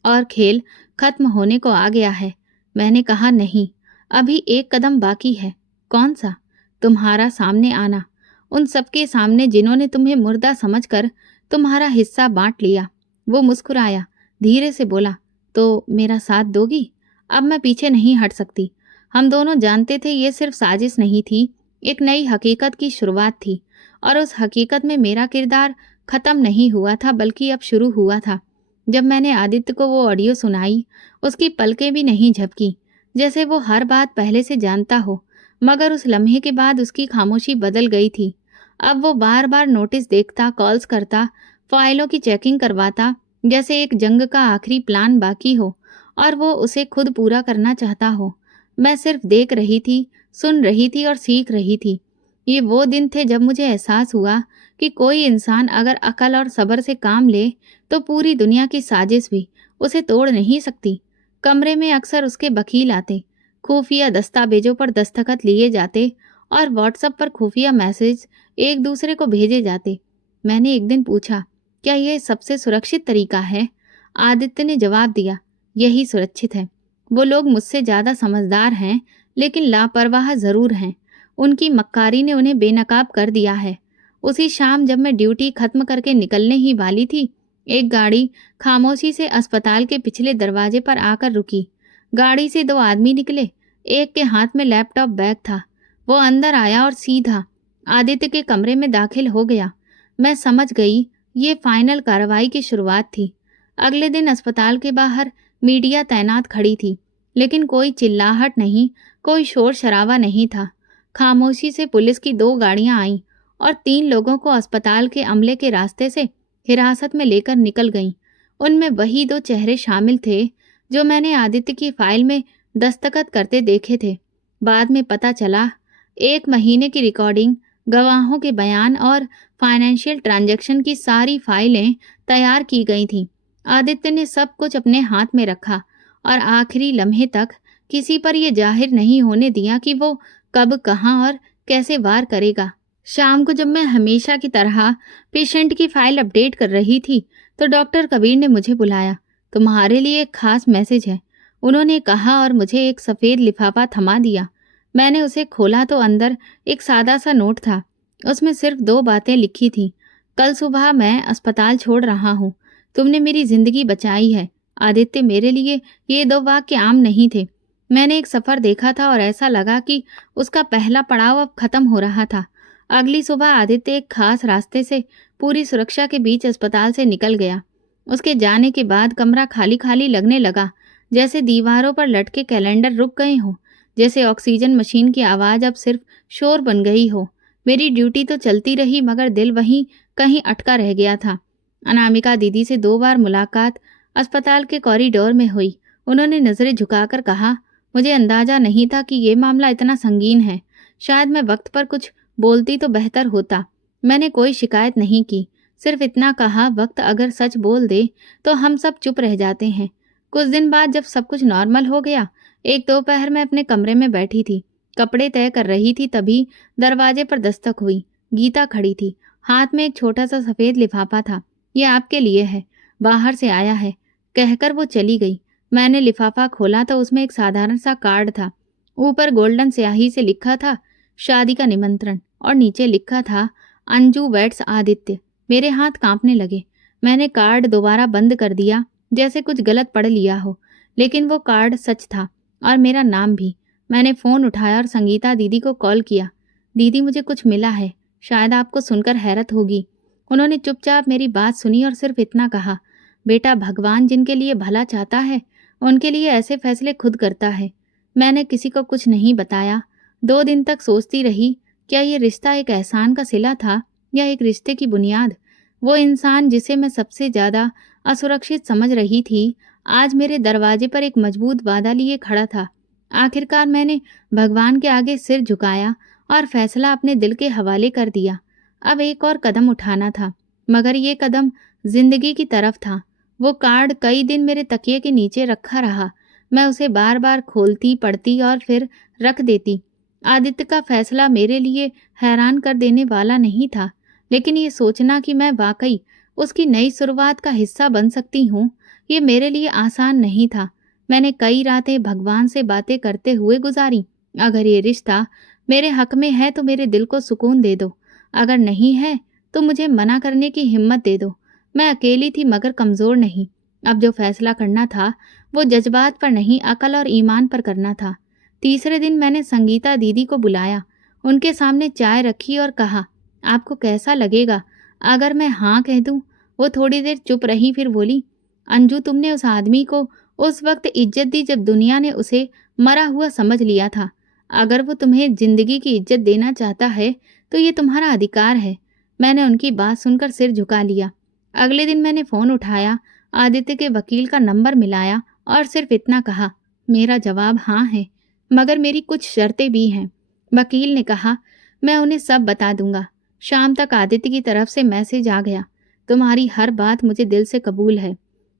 और खेल खत्म होने को आ गया है। मैंने कहा, नहीं, अभी एक कदम बाकी है। कौन सा? तुम्हारा सामने आना, उन सबके सामने जिन्होंने तुम्हें मुर्दा समझकर तुम्हारा हिस्सा बांट लिया। वो मुस्कुराया, धीरे से बोला, तो मेरा साथ दोगी? अब मैं पीछे नहीं हट सकती। हम दोनों जानते थे ये सिर्फ साजिश नहीं थी, एक नई हकीकत की शुरुआत थी। और उस हकीकत में मेरा किरदार खत्म नहीं हुआ था, बल्कि अब शुरू हुआ था। जब मैंने आदित्य को वो ऑडियो सुनाई, उसकी पलकें भी नहीं झपकी, जैसे वो हर बात पहले से जानता हो। मगर उस लम्हे के बाद उसकी खामोशी बदल गई थी। अब वो बार बार नोटिस देखता, कॉल्स करता, फाइलों की चेकिंग करवाता, जैसे एक जंग का आखिरी प्लान बाकी हो और वो उसे खुद पूरा करना चाहता हो। मैं सिर्फ देख रही थी, सुन रही थी और सीख रही थी। ये वो दिन थे जब मुझे एहसास हुआ कि कोई इंसान अगर अकल और सब्र से काम ले तो पूरी दुनिया की साजिश भी उसे तोड़ नहीं सकती। कमरे में अक्सर उसके वकील आते, खुफिया दस्तावेजों पर दस्तखत लिए जाते और व्हाट्सएप पर खुफिया मैसेज एक दूसरे को भेजे जाते। मैंने एक दिन पूछा, क्या यह सबसे सुरक्षित तरीका है? आदित्य ने जवाब दिया, यही सुरक्षित है। वो लोग मुझसे ज़्यादा समझदार हैं, लेकिन लापरवाह ज़रूर हैं। उनकी मक्कारी ने उन्हें बेनकाब कर दिया है। उसी शाम जब मैं ड्यूटी खत्म करके निकलने ही वाली थी, एक गाड़ी खामोशी से अस्पताल के पिछले दरवाजे पर आकर रुकी। गाड़ी से 2 आदमी निकले। एक के हाथ में लैपटॉप बैग था। वो अंदर आया और सीधा आदित्य के कमरे में दाखिल हो गया। मैं समझ गई ये फाइनल कार्रवाई की शुरुआत थी। अगले दिन अस्पताल के बाहर मीडिया तैनात खड़ी थी, लेकिन कोई चिल्लाहट नहीं, कोई शोर शराबा नहीं था। खामोशी से पुलिस की 2 गाड़ियां आईं और 3 लोगों को अस्पताल के अमले के रास्ते से हिरासत में लेकर निकल गईं। उनमें वही 2 चेहरे शामिल थे जो मैंने आदित्य की फाइल में दस्तखत करते देखे थे। बाद में पता चला 1 महीने की रिकॉर्डिंग, गवाहों के बयान और फाइनेंशियल ट्रांजैक्शन की सारी फाइलें तैयार की गई थीं। आदित्य ने सब कुछ अपने हाथ में रखा और आखिरी लम्हे तक किसी पर यह जाहिर नहीं होने दिया कि वो कब, कहाँ और कैसे वार करेगा। शाम को जब मैं हमेशा की तरह पेशेंट की फाइल अपडेट कर रही थी तो डॉक्टर कबीर ने मुझे बुलाया। तुम्हारे लिए एक खास मैसेज है, उन्होंने कहा और मुझे एक सफ़ेद लिफाफा थमा दिया। मैंने उसे खोला तो अंदर एक सादा सा नोट था। उसमें सिर्फ 2 बातें लिखी थीं। कल सुबह मैं अस्पताल छोड़ रहा हूँ। तुमने मेरी ज़िंदगी बचाई है, आदित्य, मेरे लिए ये 2 वाक्य आम नहीं थे। मैंने एक सफ़र देखा था और ऐसा लगा कि उसका पहला पड़ाव अब ख़त्म हो रहा था। अगली सुबह आदित्य एक खास रास्ते से पूरी सुरक्षा के बीच अस्पताल से निकल गया। उसके जाने के बाद कमरा खाली-खाली लगने लगा, जैसे दीवारों पर लटके कैलेंडर रुक गए हों, जैसे ऑक्सीजन मशीन की आवाज़ अब सिर्फ शोर बन गई हो। मेरी ड्यूटी तो चलती रही, मगर दिल वहीं कहीं अटका रह गया था। अनामिका दीदी से 2 बार मुलाकात अस्पताल के कॉरिडोर में हुई। उन्होंने नज़रें झुकाकर कहा, मुझे अंदाजा नहीं था कि ये मामला इतना संगीन है। शायद मैं वक्त पर कुछ बोलती तो बेहतर होता। मैंने कोई शिकायत नहीं की, सिर्फ इतना कहा, वक्त अगर सच बोल दे तो हम सब चुप रह जाते हैं। कुछ दिन बाद जब सब कुछ नॉर्मल हो गया, एक दोपहर में अपने कमरे में बैठी थी, कपड़े तय कर रही थी, तभी दरवाजे पर दस्तक हुई। गीता खड़ी थी, हाथ में एक छोटा सा सफ़ेद लिफाफा था। ये आपके लिए है, बाहर से आया है, कहकर वो चली गई। मैंने लिफाफा खोला तो उसमें एक साधारण सा कार्ड था। ऊपर गोल्डन स्याही से लिखा था, शादी का निमंत्रण, और नीचे लिखा था, अंजू वेड्स आदित्य। मेरे हाथ कांपने लगे। मैंने कार्ड दोबारा बंद कर दिया, जैसे कुछ गलत पढ़ लिया हो, लेकिन वो कार्ड सच था और मेरा नाम भी। मैंने फ़ोन उठाया और संगीता दीदी को कॉल किया। दीदी, मुझे कुछ मिला है, शायद आपको सुनकर हैरत होगी। उन्होंने चुपचाप मेरी बात सुनी और सिर्फ इतना कहा, बेटा, भगवान जिनके लिए भला चाहता है उनके लिए ऐसे फैसले खुद करता है। मैंने किसी को कुछ नहीं बताया। 2 दिन तक सोचती रही, क्या ये रिश्ता एक एहसान का सिला था या एक रिश्ते की बुनियाद। वो इंसान जिसे मैं सबसे ज़्यादा असुरक्षित समझ रही थी, आज मेरे दरवाजे पर एक मजबूत वादा लिए खड़ा था। आखिरकार मैंने भगवान के आगे सिर झुकाया और फैसला अपने दिल के हवाले कर दिया। अब एक और कदम उठाना था, मगर ये कदम जिंदगी की तरफ था। वो कार्ड कई दिन मेरे तकिए के नीचे रखा रहा। मैं उसे बार बार खोलती, पढ़ती और फिर रख देती। आदित्य का फैसला मेरे लिए हैरान कर देने वाला नहीं था, लेकिन ये सोचना कि मैं वाकई उसकी नई शुरुआत का हिस्सा बन सकती हूँ, ये मेरे लिए आसान नहीं था। मैंने कई रातें भगवान से बातें करते हुए गुजारी। अगर ये रिश्ता मेरे हक में है तो मेरे दिल को सुकून दे दो, अगर नहीं है तो मुझे मना करने की हिम्मत दे दो। मैं अकेली थी, मगर कमज़ोर नहीं। अब जो फैसला करना था वो जज्बात पर नहीं, अकल और ईमान पर करना था। तीसरे दिन मैंने संगीता दीदी को बुलाया, उनके सामने चाय रखी और कहा, आपको कैसा लगेगा अगर मैं हाँ कह दूं? वो थोड़ी देर चुप रही, फिर बोली, अंजू, तुमने उस आदमी को उस वक्त इज्जत दी जब दुनिया ने उसे मरा हुआ समझ लिया था। अगर वो तुम्हें जिंदगी की इज्जत देना चाहता है तो ये तुम्हारा अधिकार है। मैंने उनकी बात सुनकर सिर झुका लिया। अगले दिन मैंने फ़ोन उठाया, आदित्य के वकील का नंबर मिलाया और सिर्फ इतना कहा, मेरा जवाब हाँ है, मगर मेरी कुछ शर्तें भी हैं। वकील ने कहा, मैं उन्हें सब बता दूंगा। शाम तक आदित्य की तरफ से मैसेज आ गया, तुम्हारी हर बात मुझे दिल से कबूल है।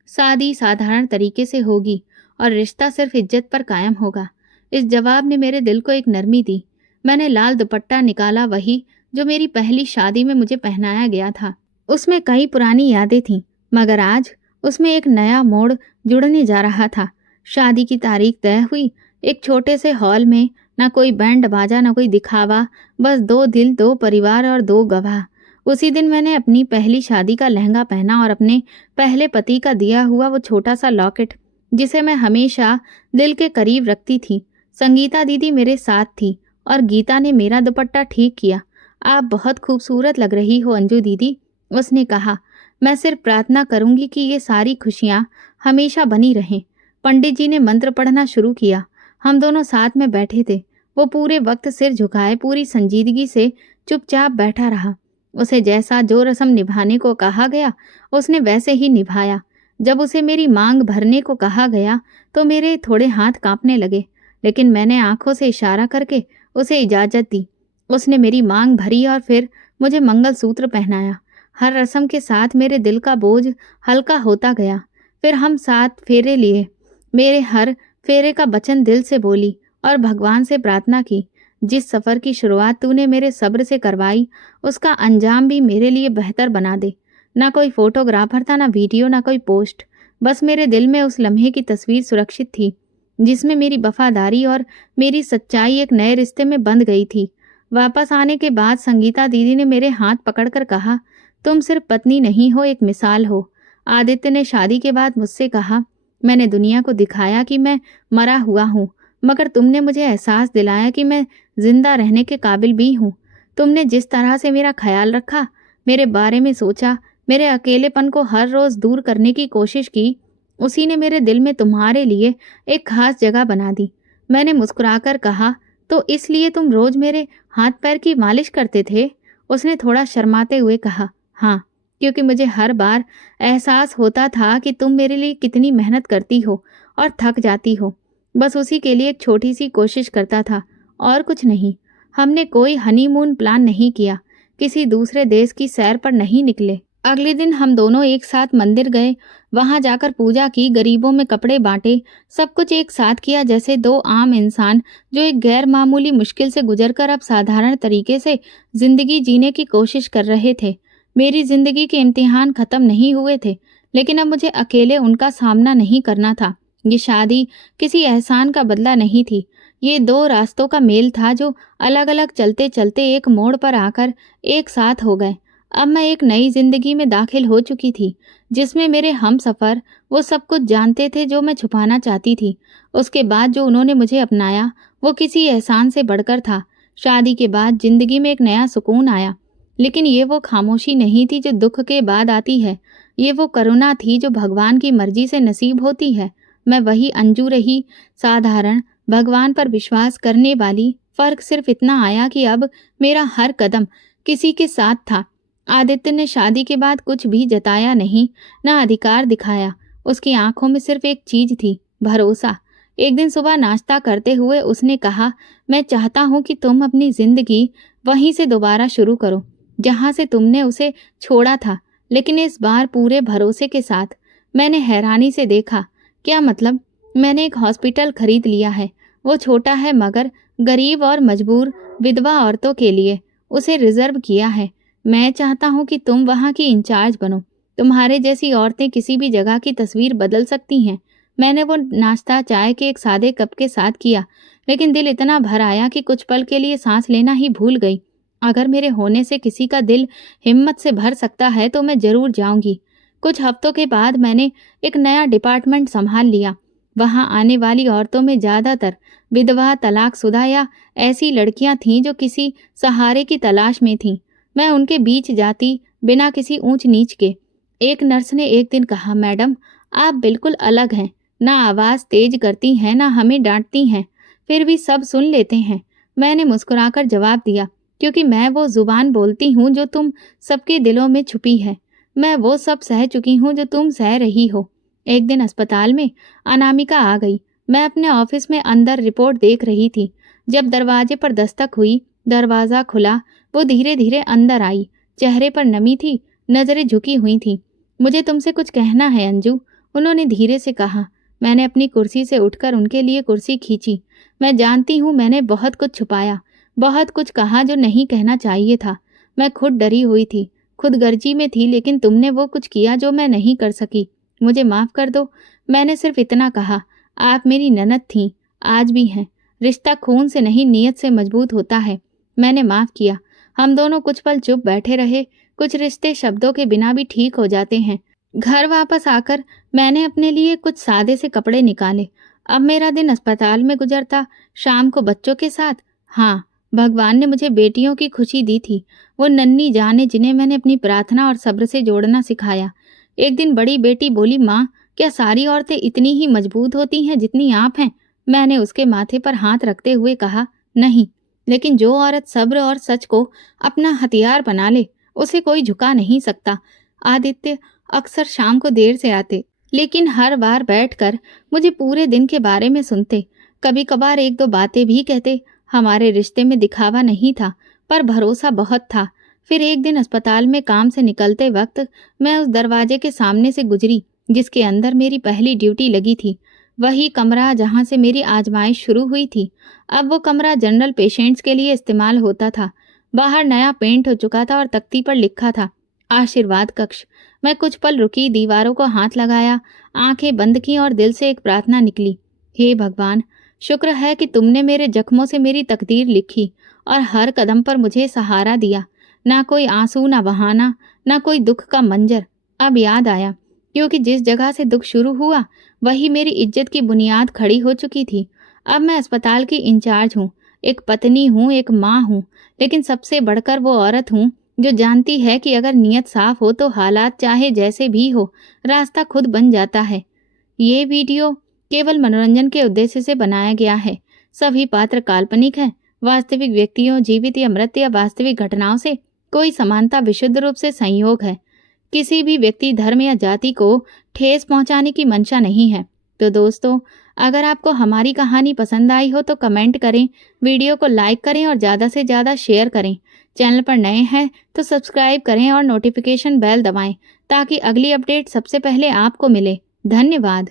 शादी साधारण तरीके से होगी और रिश्ता सिर्फ इज्जत पर कायम होगा। इस जवाब ने मेरे दिल को एक नरमी दी। मैंने लाल दुपट्टा निकाला, वही जो मेरी पहली शादी में मुझे पहनाया गया था। उसमें कई पुरानी यादें थीं, मगर आज उसमें एक नया मोड़ जुड़ने जा रहा था। शादी की तारीख तय हुई, एक छोटे से हॉल में। ना कोई बैंड बाजा, ना कोई दिखावा, बस 2 दिल, 2 परिवार और 2 गवाह। उसी दिन मैंने अपनी पहली शादी का लहंगा पहना और अपने पहले पति का दिया हुआ वो छोटा सा लॉकेट, जिसे मैं हमेशा दिल के करीब रखती थी। संगीता दीदी मेरे साथ थी और गीता ने मेरा दुपट्टा ठीक किया। आप बहुत खूबसूरत लग रही हो अंजू दीदी, उसने कहा। मैं सिर्फ प्रार्थना करूंगी कि ये सारी खुशियाँ हमेशा बनी रहें। पंडित जी ने मंत्र पढ़ना शुरू किया। हम दोनों साथ में बैठे थे। वो पूरे वक्त सिर झुकाए, पूरी संजीदगी से चुपचाप बैठा रहा। उसे जैसा जो रस्म निभाने को कहा गया उसने वैसे ही निभाया। जब उसे मेरी मांग भरने को कहा गया तो मेरे थोड़े हाथ कांपने लगे, लेकिन मैंने आंखों से इशारा करके उसे इजाज़त दी। उसने मेरी मांग भरी और फिर मुझे मंगलसूत्र पहनाया। हर रस्म के साथ मेरे दिल का बोझ हल्का होता गया। फिर हम 7 फेरे लिए। मेरे हर फेरे का वचन दिल से बोली और भगवान से प्रार्थना की, जिस सफ़र की शुरुआत तूने मेरे सब्र से करवाई उसका अंजाम भी मेरे लिए बेहतर बना दे। ना कोई फोटोग्राफर था, ना वीडियो, ना कोई पोस्ट। बस मेरे दिल में उस लम्हे की तस्वीर सुरक्षित थी, जिसमें मेरी वफादारी और मेरी सच्चाई एक नए रिश्ते में बंध गई थी। वापस आने के बाद संगीता दीदी ने मेरे हाथ पकड़कर कहा, तुम सिर्फ पत्नी नहीं हो, एक मिसाल हो। आदित्य ने शादी के बाद मुझसे कहा, मैंने दुनिया को दिखाया कि मैं मरा हुआ हूँ, मगर तुमने मुझे एहसास दिलाया कि मैं जिंदा रहने के काबिल भी हूँ। तुमने जिस तरह से मेरा ख्याल रखा, मेरे बारे में सोचा, मेरे अकेलेपन को हर रोज दूर करने की कोशिश की, उसी ने मेरे दिल में तुम्हारे लिए एक खास जगह बना दी। मैंने मुस्कुराकर कहा, तो इसलिए तुम रोज मेरे हाथ पैर की मालिश करते थे? उसने थोड़ा शर्माते हुए कहा, हाँ, क्योंकि मुझे हर बार एहसास होता था कि तुम मेरे लिए कितनी मेहनत करती हो और थक जाती हो। बस उसी के लिए एक छोटी सी कोशिश करता था, और कुछ नहीं। हमने कोई हनीमून प्लान नहीं किया, किसी दूसरे देश की सैर पर नहीं निकले। अगले दिन हम दोनों एक साथ मंदिर गए, वहां जाकर पूजा की, गरीबों में कपड़े बांटे, सब कुछ एक साथ किया जैसे दो आम इंसान जो एक गैर मामूली मुश्किल से गुजरकर अब साधारण तरीके से जिंदगी जीने की कोशिश कर रहे थे। मेरी जिंदगी के इम्तिहान खत्म नहीं हुए थे, लेकिन अब मुझे अकेले उनका सामना नहीं करना था। ये शादी किसी एहसान का बदला नहीं थी, ये दो रास्तों का मेल था जो अलग अलग चलते चलते एक मोड़ पर आकर एक साथ हो गए। अब मैं एक नई जिंदगी में दाखिल हो चुकी थी, जिसमें मेरे हम सफ़र वो सब कुछ जानते थे जो मैं छुपाना चाहती थी। उसके बाद जो उन्होंने मुझे अपनाया, वो किसी एहसान से बढ़कर था। शादी के बाद जिंदगी में एक नया सुकून आया, लेकिन ये वो खामोशी नहीं थी जो दुख के बाद आती है, ये वो करुणा थी जो भगवान की मर्जी से नसीब होती है। मैं वही अंजू रही, साधारण, भगवान पर विश्वास करने वाली। फर्क सिर्फ इतना आया कि अब मेरा हर कदम किसी के साथ था। आदित्य ने शादी के बाद कुछ भी जताया नहीं, ना अधिकार दिखाया। उसकी आंखों में सिर्फ एक चीज थी, भरोसा। एक दिन सुबह नाश्ता करते हुए उसने कहा, मैं चाहता हूँ कि तुम अपनी जिंदगी वहीं से दोबारा शुरू करो जहाँ से तुमने उसे छोड़ा था, लेकिन इस बार पूरे भरोसे के साथ। मैंने हैरानी से देखा, क्या मतलब? मैंने एक हॉस्पिटल खरीद लिया है, वो छोटा है मगर गरीब और मजबूर विधवा औरतों के लिए उसे रिजर्व किया है। मैं चाहता हूँ कि तुम वहाँ की इंचार्ज बनो। तुम्हारे जैसी औरतें किसी भी जगह की तस्वीर बदल सकती हैं। मैंने वो नाश्ता चाय के एक सादे कप के साथ किया, लेकिन दिल इतना भर आया कि कुछ पल के लिए सांस लेना ही भूल गई। अगर मेरे होने से किसी का दिल हिम्मत से भर सकता है तो मैं जरूर जाऊंगी। कुछ हफ्तों के बाद मैंने एक नया डिपार्टमेंट संभाल लिया। वहां आने वाली औरतों में ज्यादातर विधवा, तलाकशुदा या ऐसी लड़कियां थीं जो किसी सहारे की तलाश में थीं। मैं उनके बीच जाती, बिना किसी ऊंच नीच के। एक नर्स ने एक दिन कहा, मैडम, आप बिल्कुल अलग हैं, ना आवाज तेज करती हैं, ना हमें डांटती हैं, फिर भी सब सुन लेते हैं। मैंने मुस्कुराकर जवाब दिया, क्योंकि मैं वो जुबान बोलती हूँ जो तुम सबके दिलों में छुपी है। मैं वो सब सह चुकी हूँ जो तुम सह रही हो। एक दिन अस्पताल में अनामिका आ गई। मैं अपने ऑफिस में अंदर रिपोर्ट देख रही थी। जब दरवाजे पर दस्तक हुई, दरवाजा खुला, वो धीरे धीरे अंदर आई। चेहरे पर नमी थी, नजरें झुकी हुई थी। मुझे तुमसे कुछ कहना है अंजू, उन्होंने धीरे से कहा। मैंने अपनी कुर्सी से उठकर उनके लिए कुर्सी खींची। मैं जानती हूँ मैंने बहुत कुछ छुपाया, बहुत कुछ कहा जो नहीं कहना चाहिए था। मैं खुद डरी हुई थी, खुद गर्जी में थी, लेकिन तुमने वो कुछ किया जो मैं नहीं कर सकी। मुझे माफ कर दो। मैंने सिर्फ इतना कहा, आप मेरी ननद थीं, आज भी हैं। रिश्ता खून से नहीं नीयत से मजबूत होता है। मैंने माफ किया। हम दोनों कुछ पल चुप बैठे रहे। कुछ रिश्ते शब्दों के बिना भी ठीक हो जाते हैं। घर वापस आकर मैंने अपने लिए कुछ सादे से कपड़े निकाले। अब मेरा दिन अस्पताल में गुजरता, शाम को बच्चों के साथ। हाँ, भगवान ने मुझे बेटियों की खुशी दी थी, वो नन्ही जाने जिन्हें मैंने अपनी प्रार्थना और सब्र से जोड़ना सिखाया। एक दिन बड़ी बेटी बोली, माँ, क्या सारी औरतें इतनी ही मजबूत होती हैं जितनी आप हैं? मैंने उसके माथे पर हाथ रखते हुए कहा, नहीं, लेकिन जो औरत सब्र और सच को अपना हथियार बना ले, उसे कोई झुका नहीं सकता। आदित्य अक्सर शाम को देर से आते, लेकिन हर बार बैठकर मुझे पूरे दिन के बारे में सुनते। कभी कभार एक दो बातें भी कहते। हमारे रिश्ते में दिखावा नहीं था, पर भरोसा बहुत था। फिर एक दिन अस्पताल में काम से निकलते वक्त मैं उस दरवाजे के सामने से गुजरी जिसके अंदर मेरी पहली ड्यूटी लगी थी। वही कमरा जहां से मेरी आजमाइश शुरू हुई थी। अब वो कमरा जनरल पेशेंट्स के लिए इस्तेमाल होता था। बाहर नया पेंट हो चुका था और तख्ती पर लिखा था, आशीर्वाद कक्ष। मैं कुछ पल रुकी, दीवारों को हाथ लगाया, आंखें बंद की और दिल से एक प्रार्थना निकली, हे भगवान, शुक्र है कि तुमने मेरे जख्मों से मेरी तकदीर लिखी और हर कदम पर मुझे सहारा दिया। ना कोई आंसू, ना बहाना, ना कोई दुख का मंजर। अब याद आया, क्योंकि जिस जगह से दुख शुरू हुआ वही मेरी इज्जत की बुनियाद खड़ी हो चुकी थी। अब मैं अस्पताल की इंचार्ज हूँ, एक पत्नी हूँ, एक माँ हूँ, लेकिन सबसे बढ़कर वो औरत हूँ जो जानती है कि अगर नीयत साफ हो तो हालात चाहे जैसे भी हो, रास्ता खुद बन जाता है। ये वीडियो केवल मनोरंजन के उद्देश्य से बनाया गया है। सभी पात्र काल्पनिक हैं। वास्तविक व्यक्तियों, जीवित या मृत या वास्तविक घटनाओं से कोई समानता विशुद्ध रूप से संयोग है। किसी भी व्यक्ति, धर्म या जाति को ठेस पहुंचाने की मंशा नहीं है। तो दोस्तों, अगर आपको हमारी कहानी पसंद आई हो तो कमेंट करें, वीडियो को लाइक करें और ज़्यादा से ज़्यादा शेयर करें। चैनल पर नए हैं तो सब्सक्राइब करें और नोटिफिकेशन बेल दबाएं ताकि अगली अपडेट सबसे पहले आपको मिले। धन्यवाद।